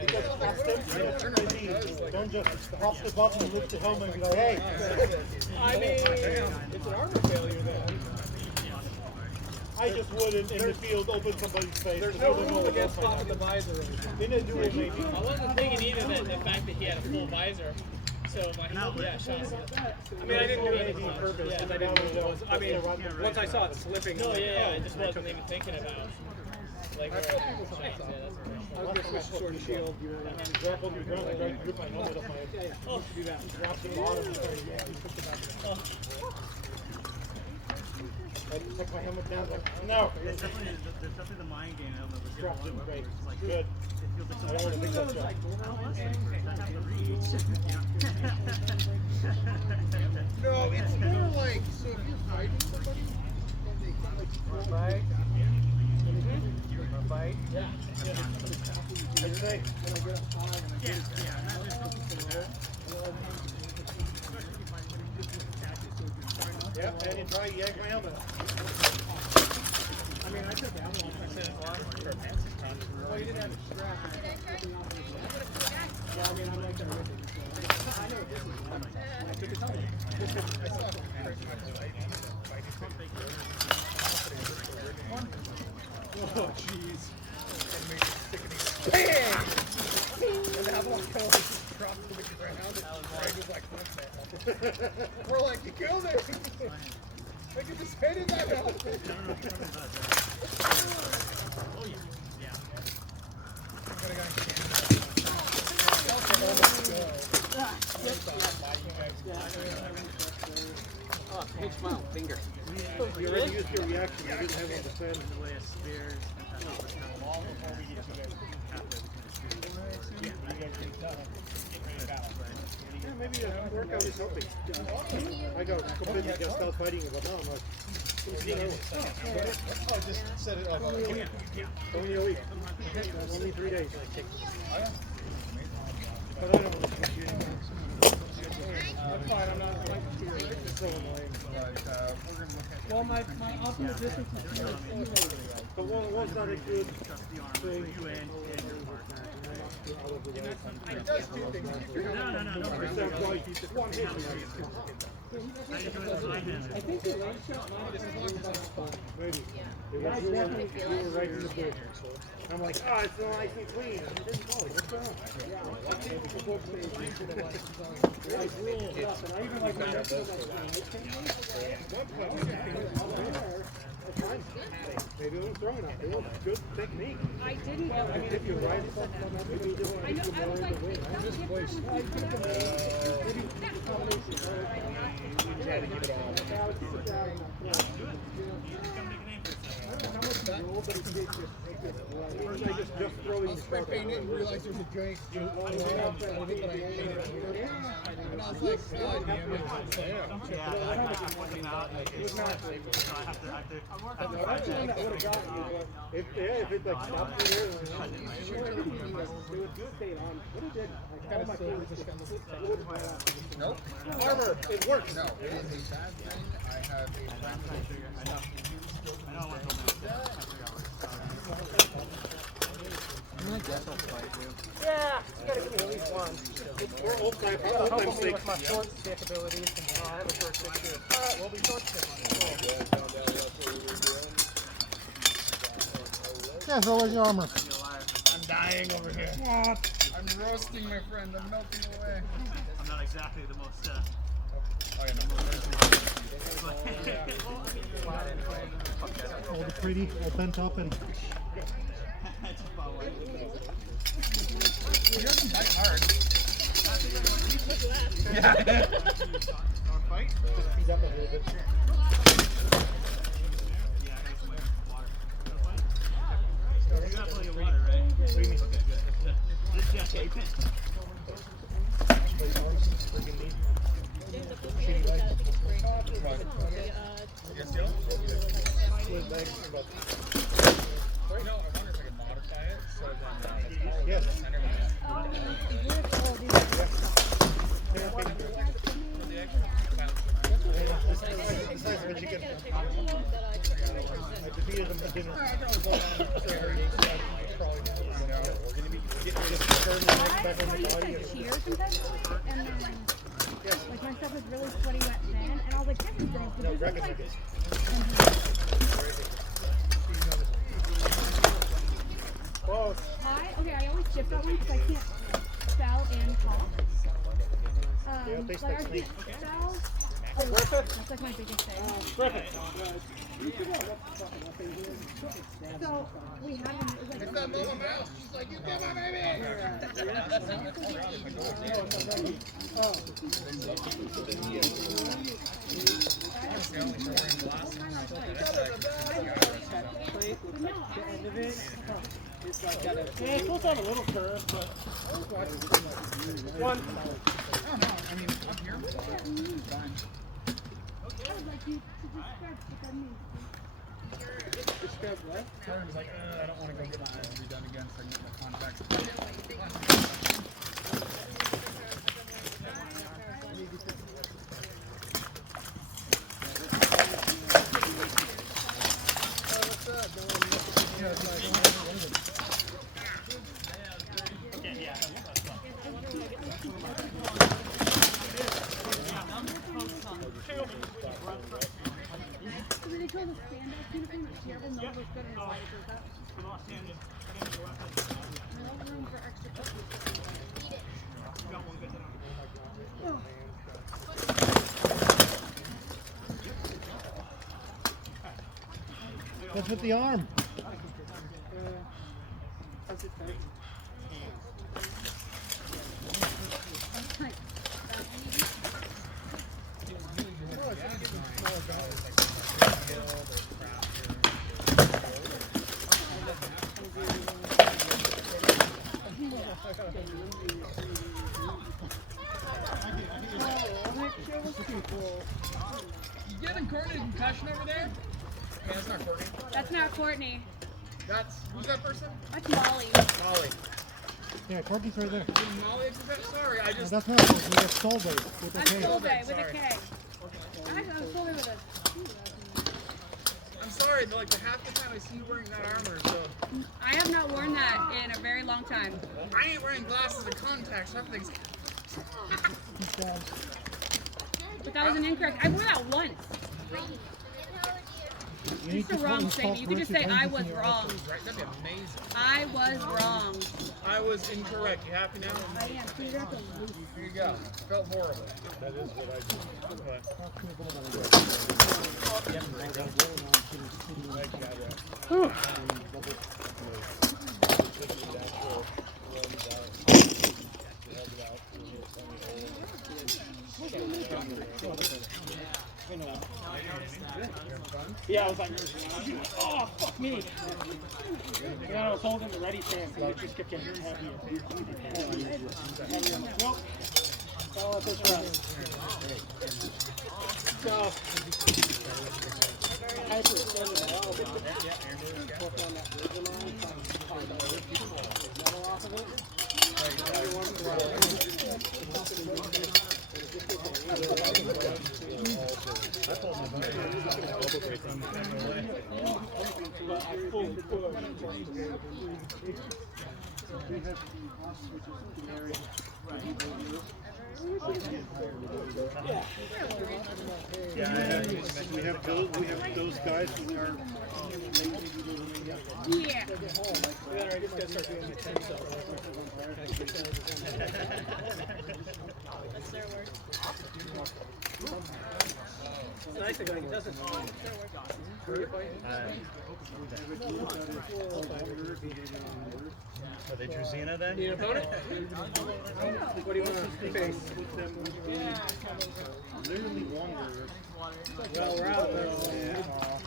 Because don't just press the button and lift the helmet and be like, hey. I mean, it's an armor failure then. I just wouldn't in the field open somebody's face. There's no rule against popping the visor. In a duel, maybe. I wasn't thinking either that the fact that he had a full visor. So my shots. I mean, I didn't do anything on purpose. Yeah, I didn't know. I mean, once I saw it slipping. No, yeah, I just wasn't even thinking about. Like, I've had people's shots on. I was going to switch to sword and shield. Drop on your ground, I tried to rip my helmet off my head. Oh, do that. Drop the bottom and started push it back. I took my helmet down, like, no! There's definitely the mind game element with Dropped it, great. like Good. it feels like I don't want to think that's right. no, it's more like so if you're fighting somebody, Right? Fight? yeah. I'd say. Yep, and you try to yank my helmet. I mean, I took the other one. I said it's long for a fancy touch. Well, you didn't have a strap. Yeah, I mean, I'm like that with it. I know this is I took it home. I saw a person Oh, jeez. Bam! And that one just dropped to the ground. Greg was like, what's that? We're like, you killed it! Like, you just hated that helmet! Oh yeah. Oh, pinch my own finger. You already used your reaction, you didn't have one to spend. In the way of spears and all before we get to halfway between the Yeah, maybe a workout is helping. I got completely against out fighting, but now I'm like, Oh, just set it up. only a week. Only 3 days. But I don't want to push you anymore. I'm fine, I'm not like It's so annoying. well, my optimal distance is 2 But one's not a good thing. It does two things. One hit. I think the range shot might have been about fun. Maybe. You were right in the book. I'm like, oh, it's so nice and clean. It didn't fall. What's going on? And I even like the rest of Maybe it was throwing out. It was good technique. I didn't know. I mean, if you're right, maybe you just I know. I was like, this place. First, I just throwing the Spray paint it and realized there's a giant goat on the ground. So I think that I painted it. And I was like, God damn it. If it like stops you there, it would do stay on. But it didn't. Like, all my fingers just got Nope. armor. It works. No, it is a bad thing. I have a yeah, you gotta give me at least one. Or old time Hopefully with my short stick abilities, and I have a short stick too. Alright, we'll be short stick. Yeah, so where's your armor? I'm dying over here. What? I'm roasting, my friend. I'm melting away. I'm not exactly the most All pretty, all bent up and. He doesn't bite hard. Yeah. Want to fight? He's up a little bit. You got plenty of water, right? What do you mean? Okay, good. Just check. Yes, Jill? No, I wonder if I could modify it so then it's all Yes. the center. Besides when you can, I defeated him for dinner. Cheer sometimes, and then like my stuff was really sweaty wet then, and I was like, this is gross. No, But grab this it is Whoa. I always shift that one because I can't spell and talk. They don't taste Like like I snake. can't spell. That's like my biggest thing. So we had one. It was like, It's that little mouse. She's like, you get my baby. Yeah, it's supposed to have a little curve, but one. I mean, up here, it's fine. I would like you to describe what that means. Describe what? Karen was like, I don't want to go get my eyes redone again so I can get my contacts. They told us spandex uniform is terrible. No one was good in the light. Is that? No room for extra cookies. What's with the arm? You getting Courtney a concussion over there? Okay, that's not Courtney. That's not Courtney. That's, who's that person? That's Molly. Molly. Yeah, Corky's right there. Did Molly concussion? Sorry, I No, just... that's not Corky, that's Solberg with the I'm K. Solvay with a Sorry. K. I'm Solvay with a. I'm sorry, but like half the time I see you wearing that armor, so... I have not worn that in a very long time. I ain't wearing glasses and contacts, everything's... But that was an incorrect. I wore that once. It's the wrong statement. You could just say I was wrong. Right, that'd be amazing. I was wrong. I was incorrect. You happy now? I am. So you're gonna have to Here you go. Felt horrible. That is what I do. Yeah, I was like, oh, fuck me. And I was holding the ready stance, and it just kept getting heavier. Nope. I'll let this rest. So, I had to extend it out. Work on that rhythm line, trying to metal off of it. Yeah, we have those guys who are Yeah. I just gotta start doing my 10 cells. That's their work. It's nice to go. He doesn't. Who are you playing? Are they Druzina then? Your opponent? What do you want to face? Literally wonder. Well, we're out there.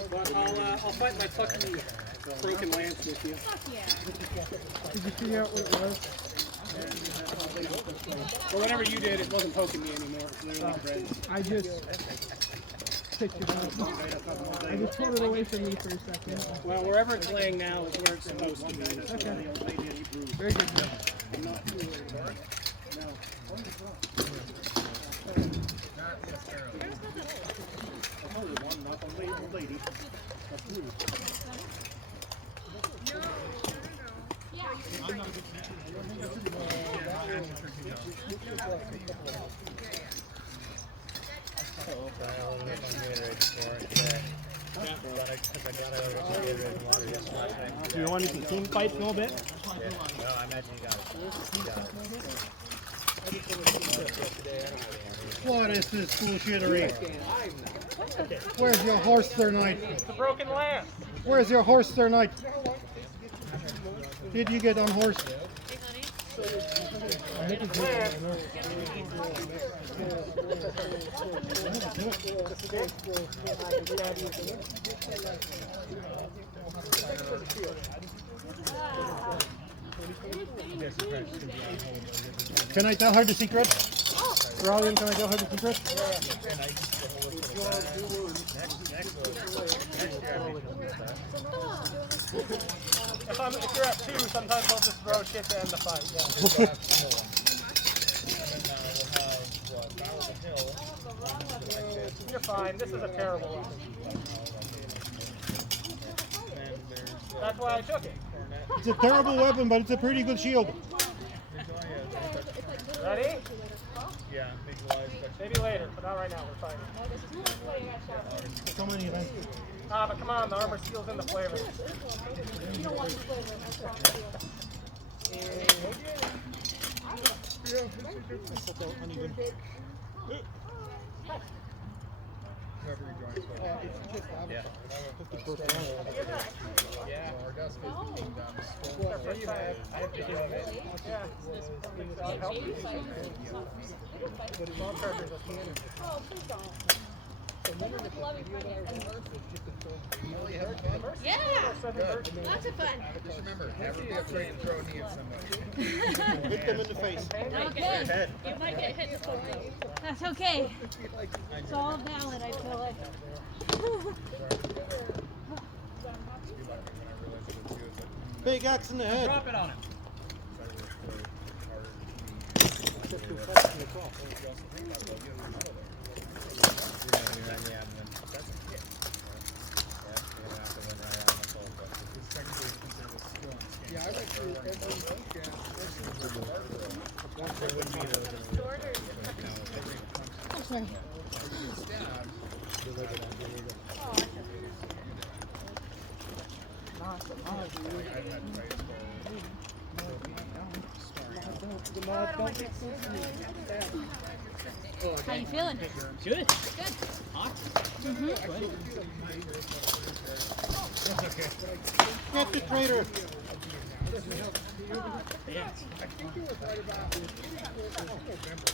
But I'll fight my fucking broken lance with you. Did you figure out what it was? Well, whatever you did, it wasn't poking me anymore. It's literally bread. I just picked it up. I just pulled it away from me for a second. Well, wherever it's laying now is where it's supposed to be. Okay. Very good. I'm not too worried about it. Lady. Do you want to do some team fights in a little bit? Yeah. Well, I imagine you got it. What is this bullshittery? Where's your horse, Sir Knight? The broken lance. Where's your horse, Sir Knight? Did you get unhorsed? Can I tell her the secret? Ryan, can I tell her the secret? If you're at 2, sometimes I'll just throw shit to end the fight. Yeah. You're fine. This is a terrible one. That's why I took it. It's a terrible weapon, but it's a pretty good shield. Ready? Yeah, Maybe later, but not right now. We're fighting. So many events. Ah, but come on, the armor seals in the flavor. You don't want the flavor. whoever you join. Yeah. Yeah, our desk is being done. I have to do it. Yeah. But it's all chargers of cannon. Oh, please don't. Yeah, lots of fun. Just remember, never be afraid to throw a knee at somebody. Hit them in the face. Okay. You might get hit before you. That's okay. It's all valid, I feel like. Big axe in the head. Drop it on him. Yeah, I went through every weekend. I'm sorry. How you feeling? Good. Good. Hot. Get the traitor. Yeah. I think it was right about November.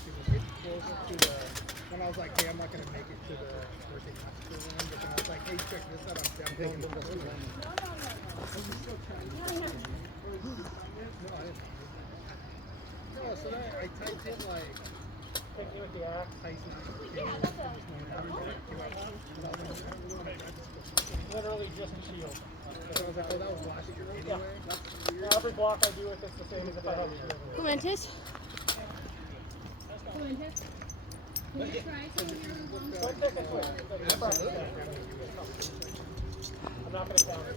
When I was like, hey, I'm not going to make it to the birthday master one, but then I was like, hey, check this out. I'm down. No, so then I typed in like Tyson. Literally just a shield. So I was like, oh, that was last year anyway. That's weird. Every block I do with it's the same as if I had a shield. Clementis? Don't take it quick. I'm not going to count it.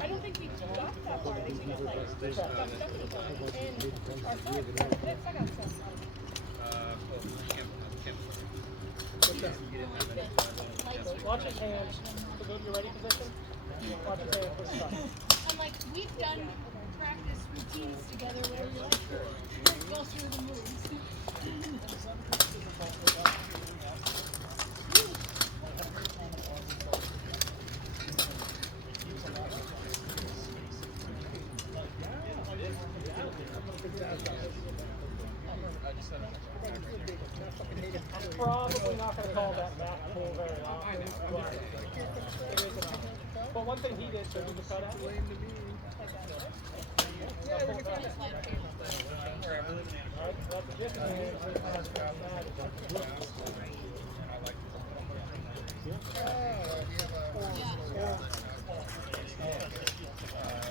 I don't think we got that far. I think we got like stuff and our stuff got stuck on stuff. Watch his hands. So go to your ready position. Watch his hands. Push up. I'm like, we've done practice routines together where you're like, let's go through the moves. I'm probably not going to call that back pull very often. But one thing he did, so he was cut out.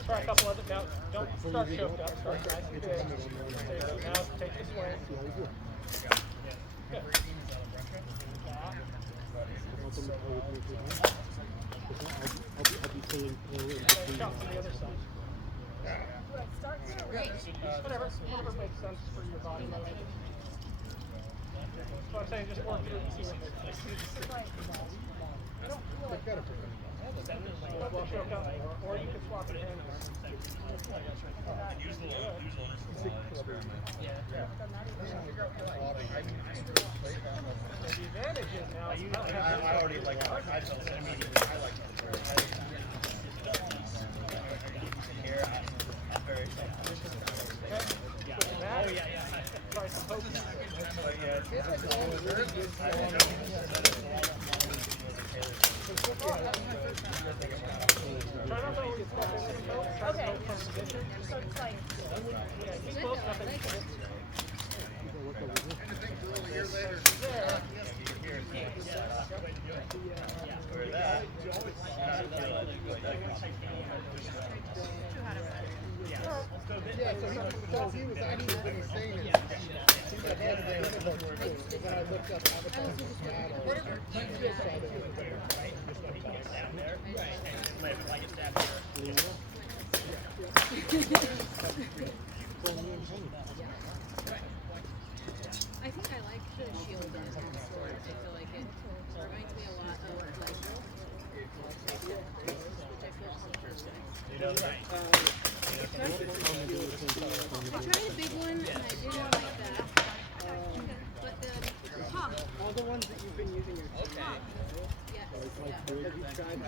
Try a couple of it now. Don't start choked up. Start nice and big. Now take the swing. Good. Jump to the other side. Whatever makes sense for your body. That's what I'm saying, just work through the sequence. Well, choke up, or you can swap it in. The advantage is now you don't have I already like I felt it immediately. I like it. Here, I'm very try some poking. Try not to always step into the poke. Try to poke from position. So it's like, Yeah, he's close enough that he can. Yeah, so he was actually what he's saying is, he's like, when I looked up Avatar battle, I think I like the shield in his own sword. I feel like it reminds me a lot of like which I feel I tried a big one and I didn't like that. But the all the ones that you've been using your yes. have you tried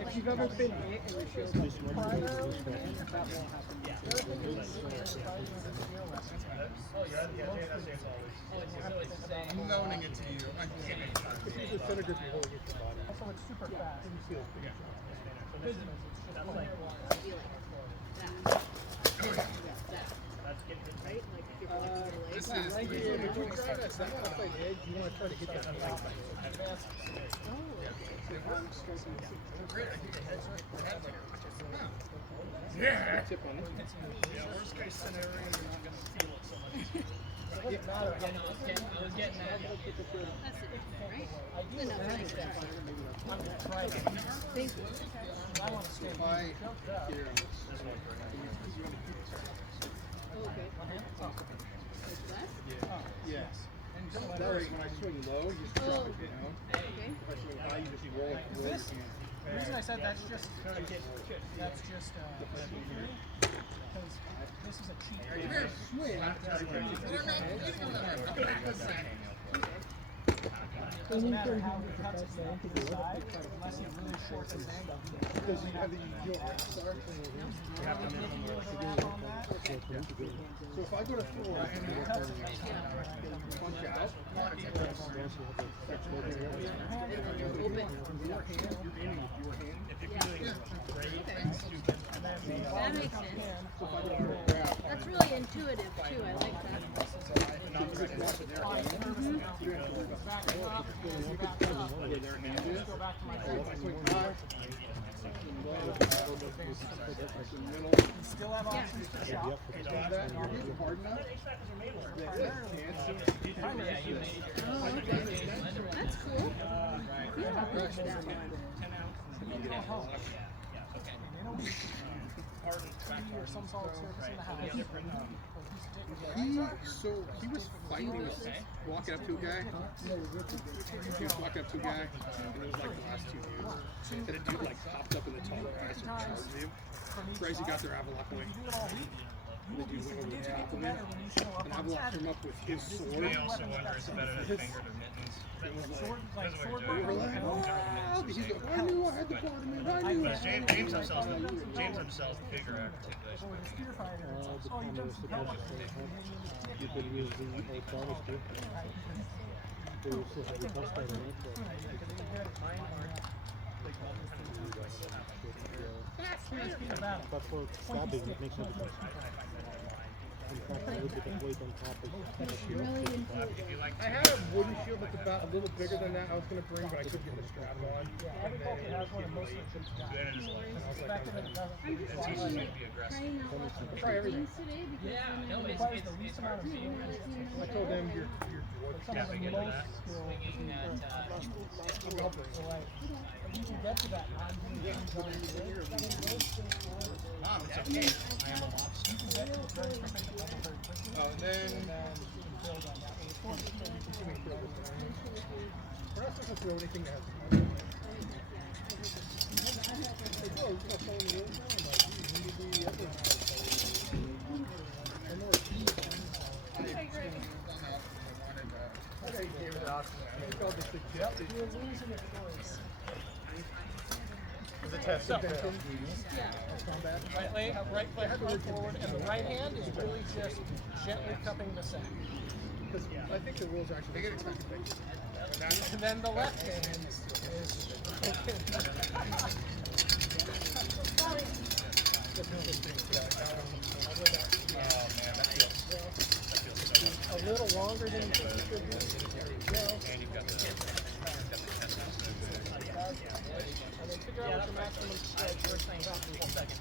if you've ever been hit and your shield's that won't happen. I'm loaning it to you. I can't make time. if you disintegrate your whole body. Also, it's super fast. This is you want to try that outside edge, you want to try to hit that light. Great, I get your head like Tip on it. yeah, worst case scenario, you're not going to feel it so much. I was getting that. That's it, right? No, thanks. Thank you. I want to stay If I here on this one, Okay. yes. That way, when I swing low, you just drop it down. Okay. If I swing high, you just roll it. The reason I said that's just because this is a cheat. Swing. Doesn't matter how he cuts it to the side, unless he really shorts his angle. Because you have the start. You have the wrap on that. So if I go to 4, I can punch out. That makes sense. So if I go to grab, It's really intuitive too. I like that. Still have options to shop. Hard enough? Oh, okay. That's cool. Yeah, I like that. Or some solid surface in the house. He was fighting, he was walking up to a guy. He was walking up to a guy, and it was like the last 2 years. And a dude like popped up in the tall grass and charged him. Crazy got their Avalok away. And the dude went over the top of him. And Avalok came up with his sword. I also wonder is it better to finger or mittens? It was like, Sword, we were like, oh, he's like, I knew I had the tournament, I knew. James himself figure articulation. You could use the old bonus too. They were still having a touchdown on it, but for stabbing, it makes no difference. In fact, I would get the weight on top of I had a wooden shield that's about a little bigger than that I was going to bring, but I couldn't get the strap on. Everybody has one of most of them. Trying out lots of things today because I told them you're Stepping into that. you can get to that. Mom, it's okay. I am a lobster. You can get to it very quickly. Oh, and then Build on that. we're not supposed to throw anything that So, right leg forward, and the right hand is really just gently cupping the sack. because I think the rules are actually they get expected things. And then the left hand is a little longer than you think it should be. And you've got the 10 And then figure out what your maximum strike first thing about the whole second.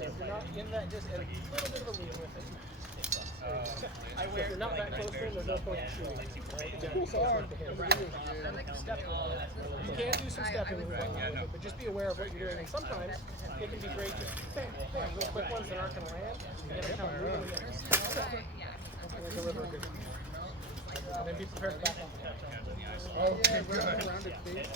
If you're not in that, just a little bit of a lead with it. If you're not that close to him, there's no point in shooting. You can do some stepping with it, but just be aware of what you're doing. And sometimes it can be great just bam, bam, real quick ones that aren't going to land. You got to kind of move them and deliver a good one. And then be prepared to back off the catch. Oh, okay, good. Around it, please.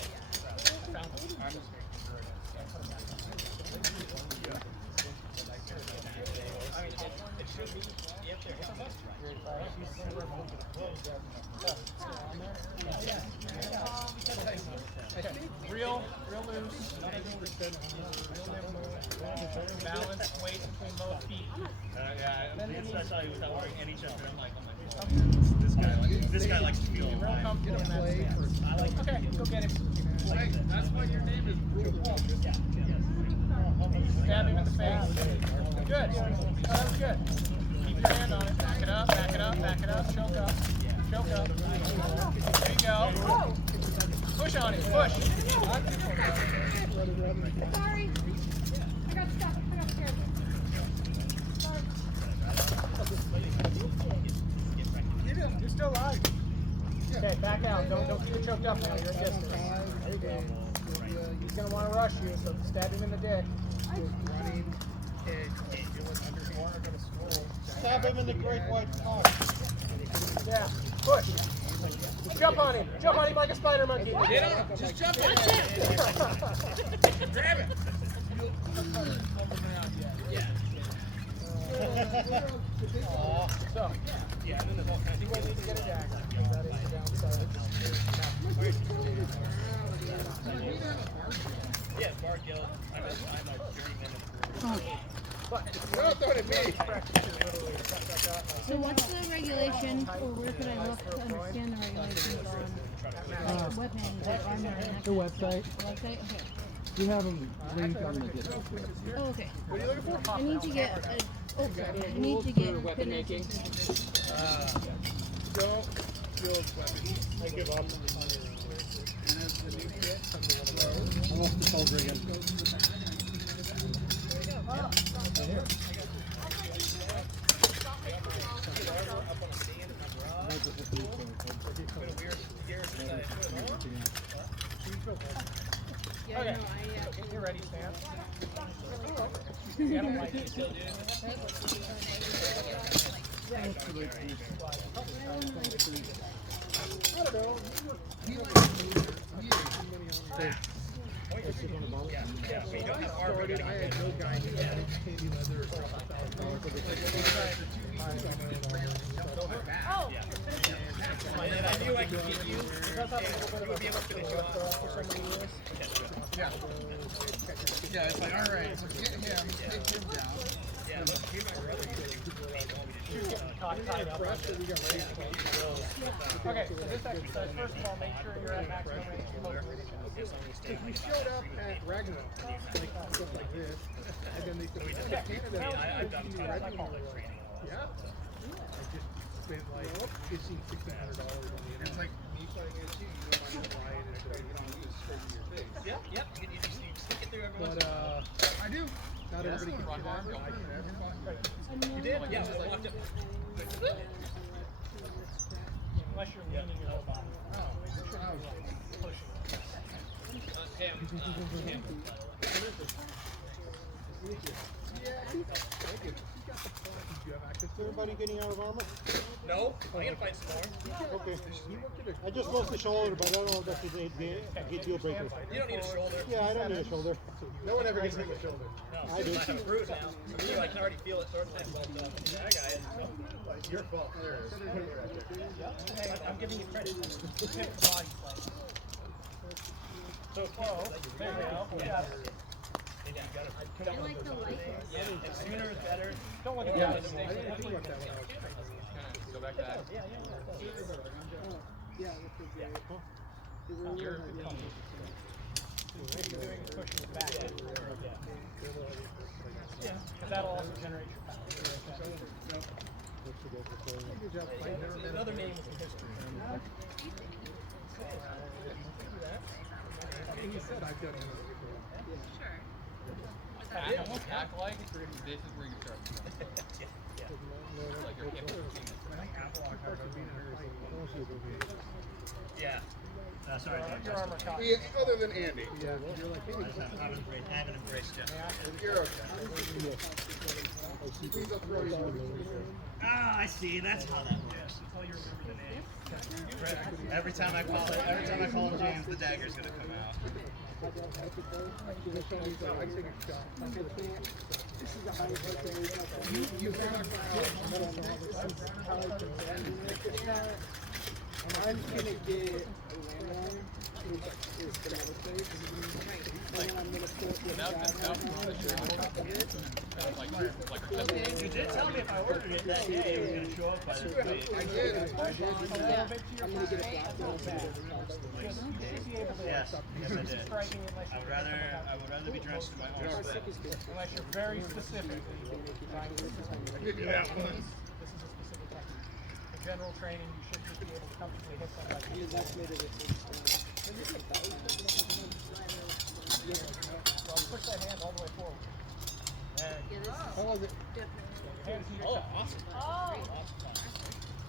Real loose. Balance, weight between both feet. I saw you without wearing any chest. I'm like, oh my God. This guy likes to feel Real comfortable in that stance. Okay, go get him. That's why your name is Brutal. Stab him in the face. Good. Oh, that was good. Keep your hand on it. Back it up, back it up, back it up. Choke up. Choke up. There you go. Push on him. Push. Sorry. I got stuck. I got scared. Sorry. You're still alive. Okay, back out. Don't keep it choked up now. You're in distance. There you go. He's going to want to rush you, so stab him in the dick. Stab him in the great white cock. Yeah, push. Jump on him. Jump on him like a spider monkey. Get on him. Just jump on him. Grab him. So, yeah, and then the whole kind of thing. You need to get a dagger. That is the downside. Yeah, Bart Gill. I'm a journeyman. Don't throw it at me. So what's the regulation, or where could I look to understand the regulations on weapons or armor? The website. Website? Okay. We have them linked on the Discord. Oh, okay. What are you looking for? I need to get a, oh, sorry. I need to get Weapon making. Don't build weapons. I give up. And as the new kit comes to one of those. I'm off the soldier again. Okay. You're ready, Stan. Yeah, I don't like it. Started, I had no guy who had candy leather for Oh. And I knew I could get you. You would be able to finish you off. Yeah, it's like, all right, so get him, take him down. Yeah, but he and my brother Okay, so this exercise, first of all, make sure you're at maximum range. If we showed up at Ragnarok, like stuff like this, and then they said, Canada, I've done yeah. I just spent like $1,500-$1,600 on the internet. It's like me playing against you, you don't mind why and it's like, you don't use straight to your face. Yep. You just stick it through everyone's. But, I do. Not everybody can do that. You did? Yeah, I walked up. Unless you're leaning your whole body. Pushing. Do you have access to everybody getting out of armor? No, I gotta find some more. Okay. I just lost the shoulder, but I don't know if that's a deal breaker. You don't need a shoulder. Yeah, I don't need a shoulder. No one ever gets hit with a shoulder. No, I do. I have a bruise now. For you, I can already feel it sort of thing, but that guy is. Your fault. There it is. Hey, I'm giving you credit. Hit the body slam. So close. There we go. Yeah. I like the light. Yeah, the sooner is better. Don't look at Yeah. that. I didn't think about that when I was Go back to that. You're doing pushing it back. Yeah, because that'll also generate your power. Another name is in history. He said I've done it. Act like this is where you start. Like your hip routine. Yeah. Sorry, Your armor copy. Yeah, other than Andy. Yeah. You're like, I haven't embraced you. you're okay. Please don't throw these movies. Ah, I see. That's how that works. Until you remember the name. Every time I call him James, the dagger's gonna come out. I'm gonna get a landline. It's the metal safe. And then I'm gonna put this guy. You did tell me if I ordered it that day, it was gonna show up by this date. I did. I'm gonna get a black bag. Yes, I did. I would rather be dressed in my own sweat. Unless you're very specific. I did that once. This is a specific technique. In general training, you should just be able to comfortably hit somebody. Well, push that hand all the way forward. There you go. How was it? Your hand to your side. Awesome. Oh.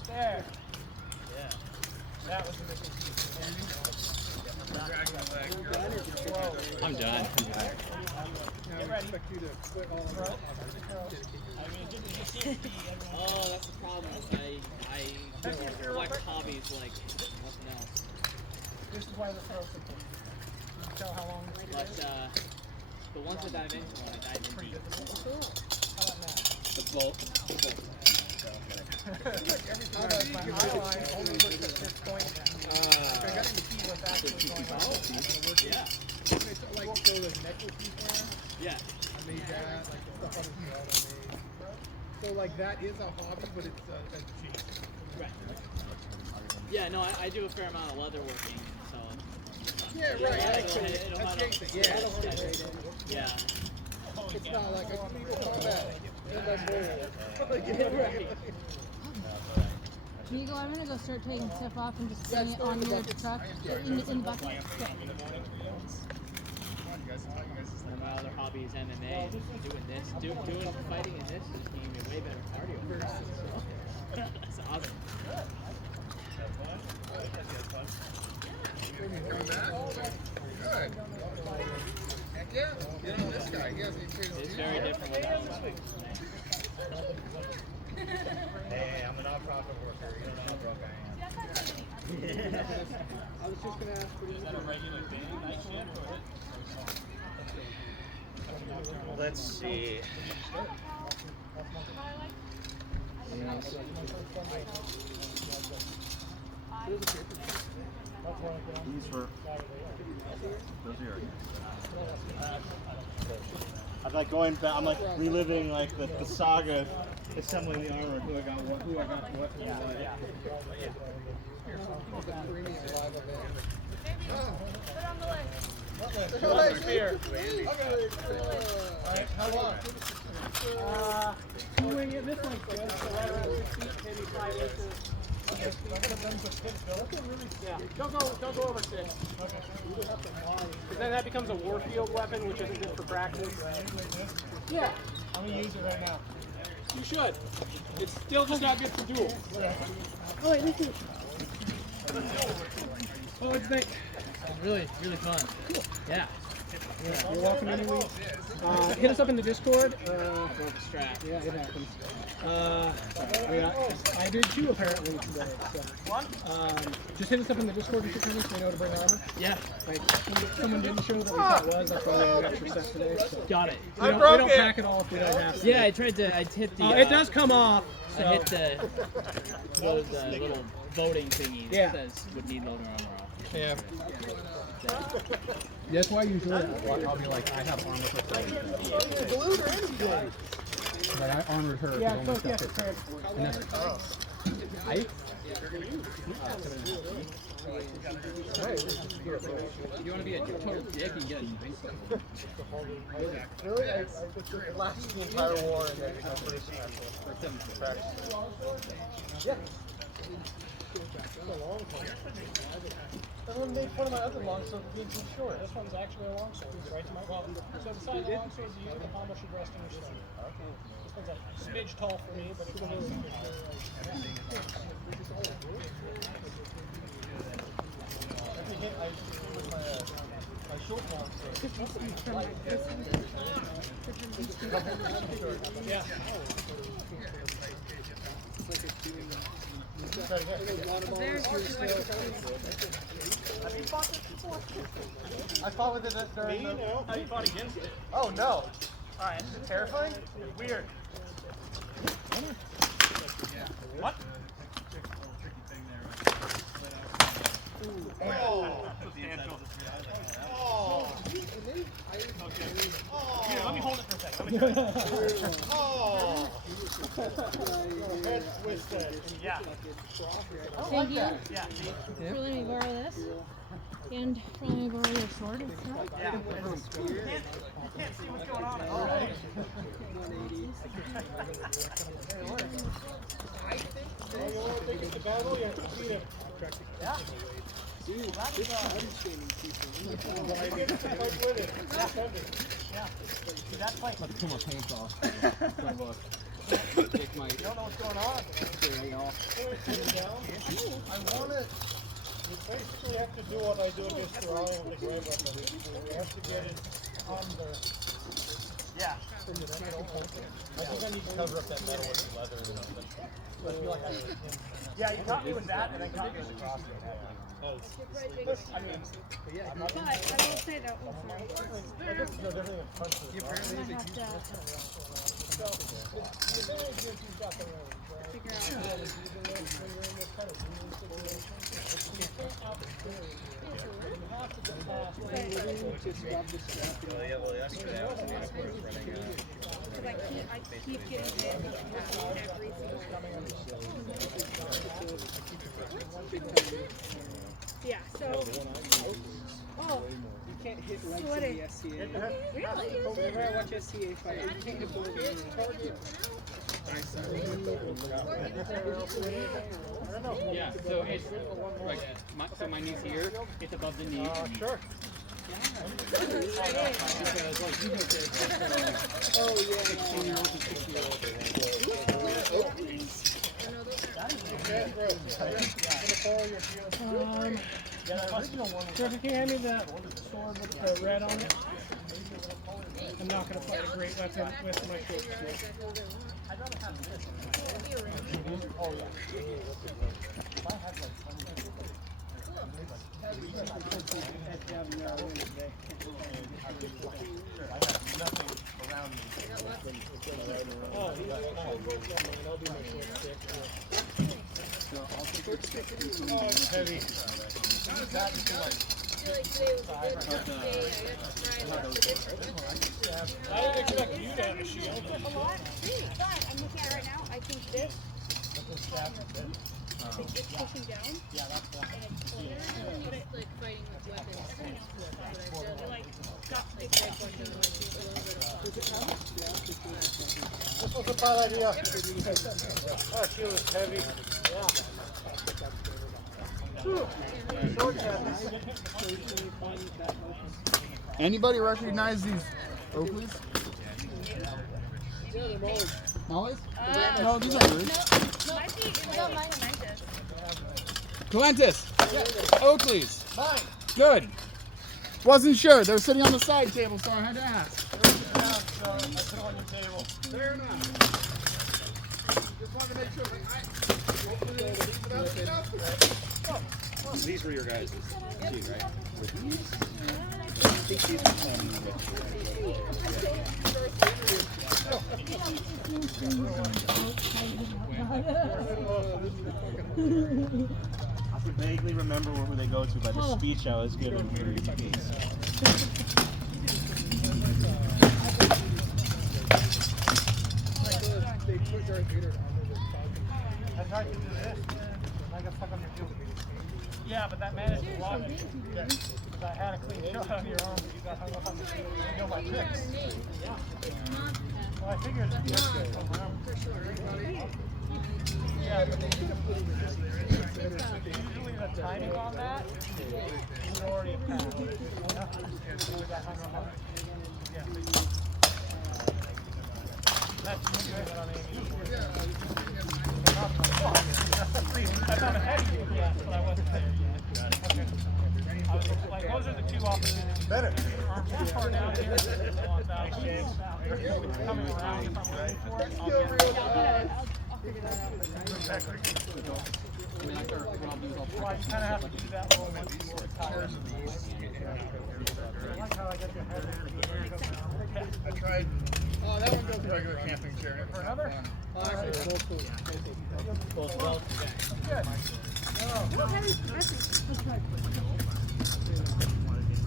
There. Yeah. That was the missing piece. I'm done. Get ready. Throw. Oh, that's the problem. I collect hobbies like nothing else. This is why the throw's important. You can tell how long it But is. the ones that dive into one, I dive in Pretty deep. difficult. How about now? The bolt. How does my eye line only looks at this point now? I got to see what's actually going on. Yeah. Like, so the necklace you wear, Yeah. I made that, like the stuff on his belt I made. So like that is a hobby, but it's a cheat. Right. Yeah, no, I do a fair amount of leather working, so Yeah, right. That's Jason. Yeah. Yeah. It's not like people talk about it. Migo, I'm gonna go start taking stuff off and just putting it on your truck in the bucket. Okay. One of my other hobbies, MMA, and doing this, doing fighting in this is giving me way better cardio. That's awesome. Coming back? Good. Heck yeah. Get on this guy. He hasn't changed. It's very different with the home swing. Hey, I'm a non-profit worker. You don't know how broke I am. I was just gonna ask. Is that a regular day, night shift, or? Let's see. These for. Those are yours. I'm like going back. I'm like reliving like the saga, of assembling the armor. Who I got what? Who I got what? Who I got. Put on the leg. Alright, how long? Doing it this one's good. So right around 6 feet, maybe 5 inches. Okay, I gotta bend the stick though. Yeah, don't go over 6. Okay. Because then that becomes a warfield weapon, which isn't good for practice. Yeah. I'm gonna use it right now. You should. It's still just not good for duels. Oh wait, this is. Oh, it's nice. Really fun. Yeah. You're welcome anyway. Hit us up in the Discord. Broke the strap. Yeah, it happens. I did too apparently today. So. Just hit us up in the Discord if you're coming so we know to bring armor. Yeah. Like, someone didn't show that we thought it was. That's why we had an extra set today. So. Got it. We don't pack it all if we don't have to. Yeah, I hit the. It does come off. So. I hit the little voting thingy that says would need loader armor off. Yeah. That's why usually I'll be like, I have armor for 30. But I armored her. Yeah, so yes, transport. And that's You want to be a total dick and get Really? It lasted the entire war and then it's pretty special. Yeah. Everyone made fun of my other longsword for being too short. This one's actually a longsword. It's right to my well. So the side of the longsword you use, the pommel should rest in your stomach. Okay. This one's a smidge tall for me, but it's still really good. Every hit I do with my short longsword. Yeah. I fought with it during the... No. You fought against it? Oh, no. Alright, is it terrifying? It's weird. What? Oh! Oh! Here, let me hold it for a second. Let me try it. Oh! Head twisted. Yeah. Thank you. Yeah. For letting me borrow this. And for letting me borrow your sword. Yeah. You can't see what's going on. All right. I think you want to take it to battle, you have to beat him. Yeah. Dude, that's that's like. Let's pull my pants off. Take my. You don't know what's going on. I want it. You basically have to do what I do against the Royal with the grave weapon. You have to get it on the. Yeah. I think I need to cover up that metal with the leather or something. So I feel like I was yeah, you caught me with that and then caught me with the crossbow. I mean, yeah, but I will say that was no different than punches. You apparently have to. So, the thing is, you've got the range. Figure out. I keep getting hit every single time. Yeah, so. Oh. You can't hit legs What in the is- SCA. Really? Whenever I watch SCA fight, you can't hit both of them. Yeah, so it's like my knee's here, it's above the knee. Sure. Oh yeah, 16-year-olds and 60-year-olds. Jeff, can you hand me the sword with the red on it? I'm not going to fight a great weapon with my short sword. I'd rather have this. Oh, yeah. Oh, it's heavy. I didn't expect you to have a shield. I'm looking at it right now. I think this. I think it's pushing down. Yeah, that's one. And it's like fighting with weapons. This was a bad idea. Oh, she was heavy. Anybody recognize these Oakleys? Molly's? No, these aren't yours. Clentus! Oakleys! Mine! Good! Wasn't sure. They were sitting on the side table, so I had to ask. So I put it on your table. Fair enough. Just wanted to make sure. These were your guys' seat, right? I vaguely remember where they go to by the speech I was giving for EMPs. I tried to do this, and I got stuck on your field. Yeah, but that man is blocking. Because I had a clean shot on your arm, but you got hung up on the field. You know my tricks. Yeah. Well, I figured it's good. Yeah, but usually the timing on that is already a pass. We got hung up on it. Yeah. That's good on Amy. I found ahead of you, yes, but I wasn't there yet. Okay. I was like, those are the two opportunities. Better. Arms too far down here. Coming around, if I'm ready for it, I'll get it. I'll figure that out. I mean, after what I'll do is I'll Well, you kind of have to do that little once you retire. I like how I got your head in. I tried. Oh, that one goes to regular camping chair. For another? Oh, actually, Both well. Good.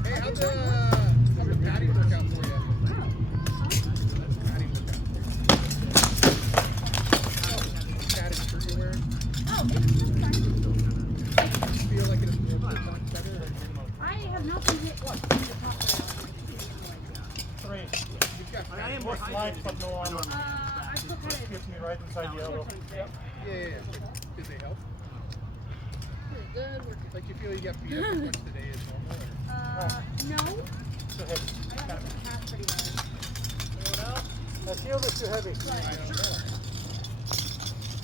Hey, how'd the patty work out for you? Patty shirt you're wearing? Oh, it's fine. Feel like it's better? I have not been hit once in the top Three. I am More slides, but no armor. I still kind of Gets me right inside the elbow. Yep. Yeah. Did they help? good. Like you feel you got beat up as much today as normal? No. Too heavy. I got half pretty hard. Anyone else? That shield is too heavy.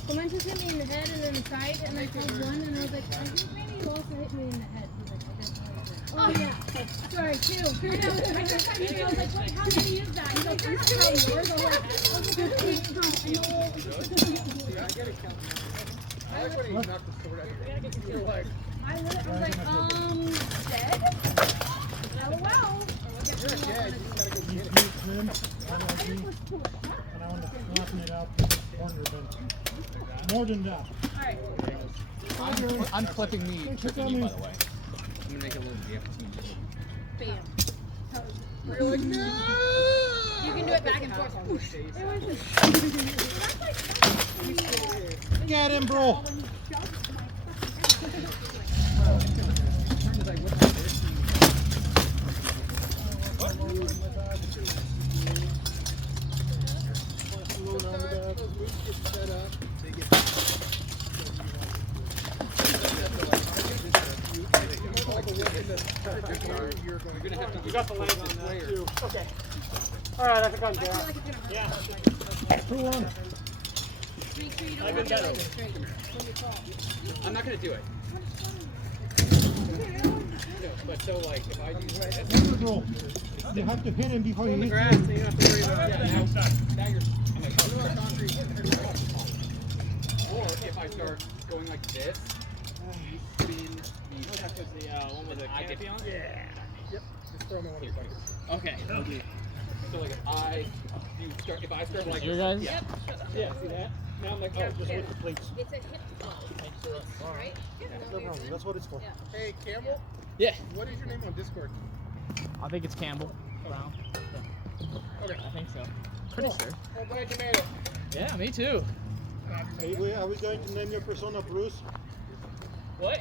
Clementis hit me in the head and then the side, and I told one, and I was like, I think maybe you also hit me in the head. He's like, I didn't know that. Oh yeah, sorry, two. I was like, wait, how did you use that? He's like, you're not counting yours. I was like, Yeah, I gotta count. I like when he knocked the sword out of your You're like, I was like, dead? LOL. you're dead, you just gotta go get it. And I want to flatten it out more than that. Alright. I'm clipping me, tripping you, by the way. I'm gonna make it a little gift. Bam. You're like, no! You can do it back and forth. Get him, bro. Those moves get set up. They get. You got the leg on that too. Okay. Alright, I think I'm down. Yeah. Who won? Make sure you don't I've have been your better. legs straight when you fall. I'm not gonna do it. No, but so like if I do this, Roll. You have to hit him before On you the hit grass, him. so you don't have to worry about yeah, now you're. I'm like, or if I start going like this, you spin me. That's the one with the canopy on? Yeah. Yep. Just throw me one of the buckets. Okay. So like if I start like Your guys? yeah, Yeah, see that? Now I'm like, oh, just with the plates. It's a hip fall. Right? No problem. That's what it's for. Hey, Campbell, Yeah. what is your name on Discord? I think it's Campbell Brown. Okay. I think so. Pretty sure. I'm glad you made it. Yeah, me too. Are we going to name your persona Bruce? What?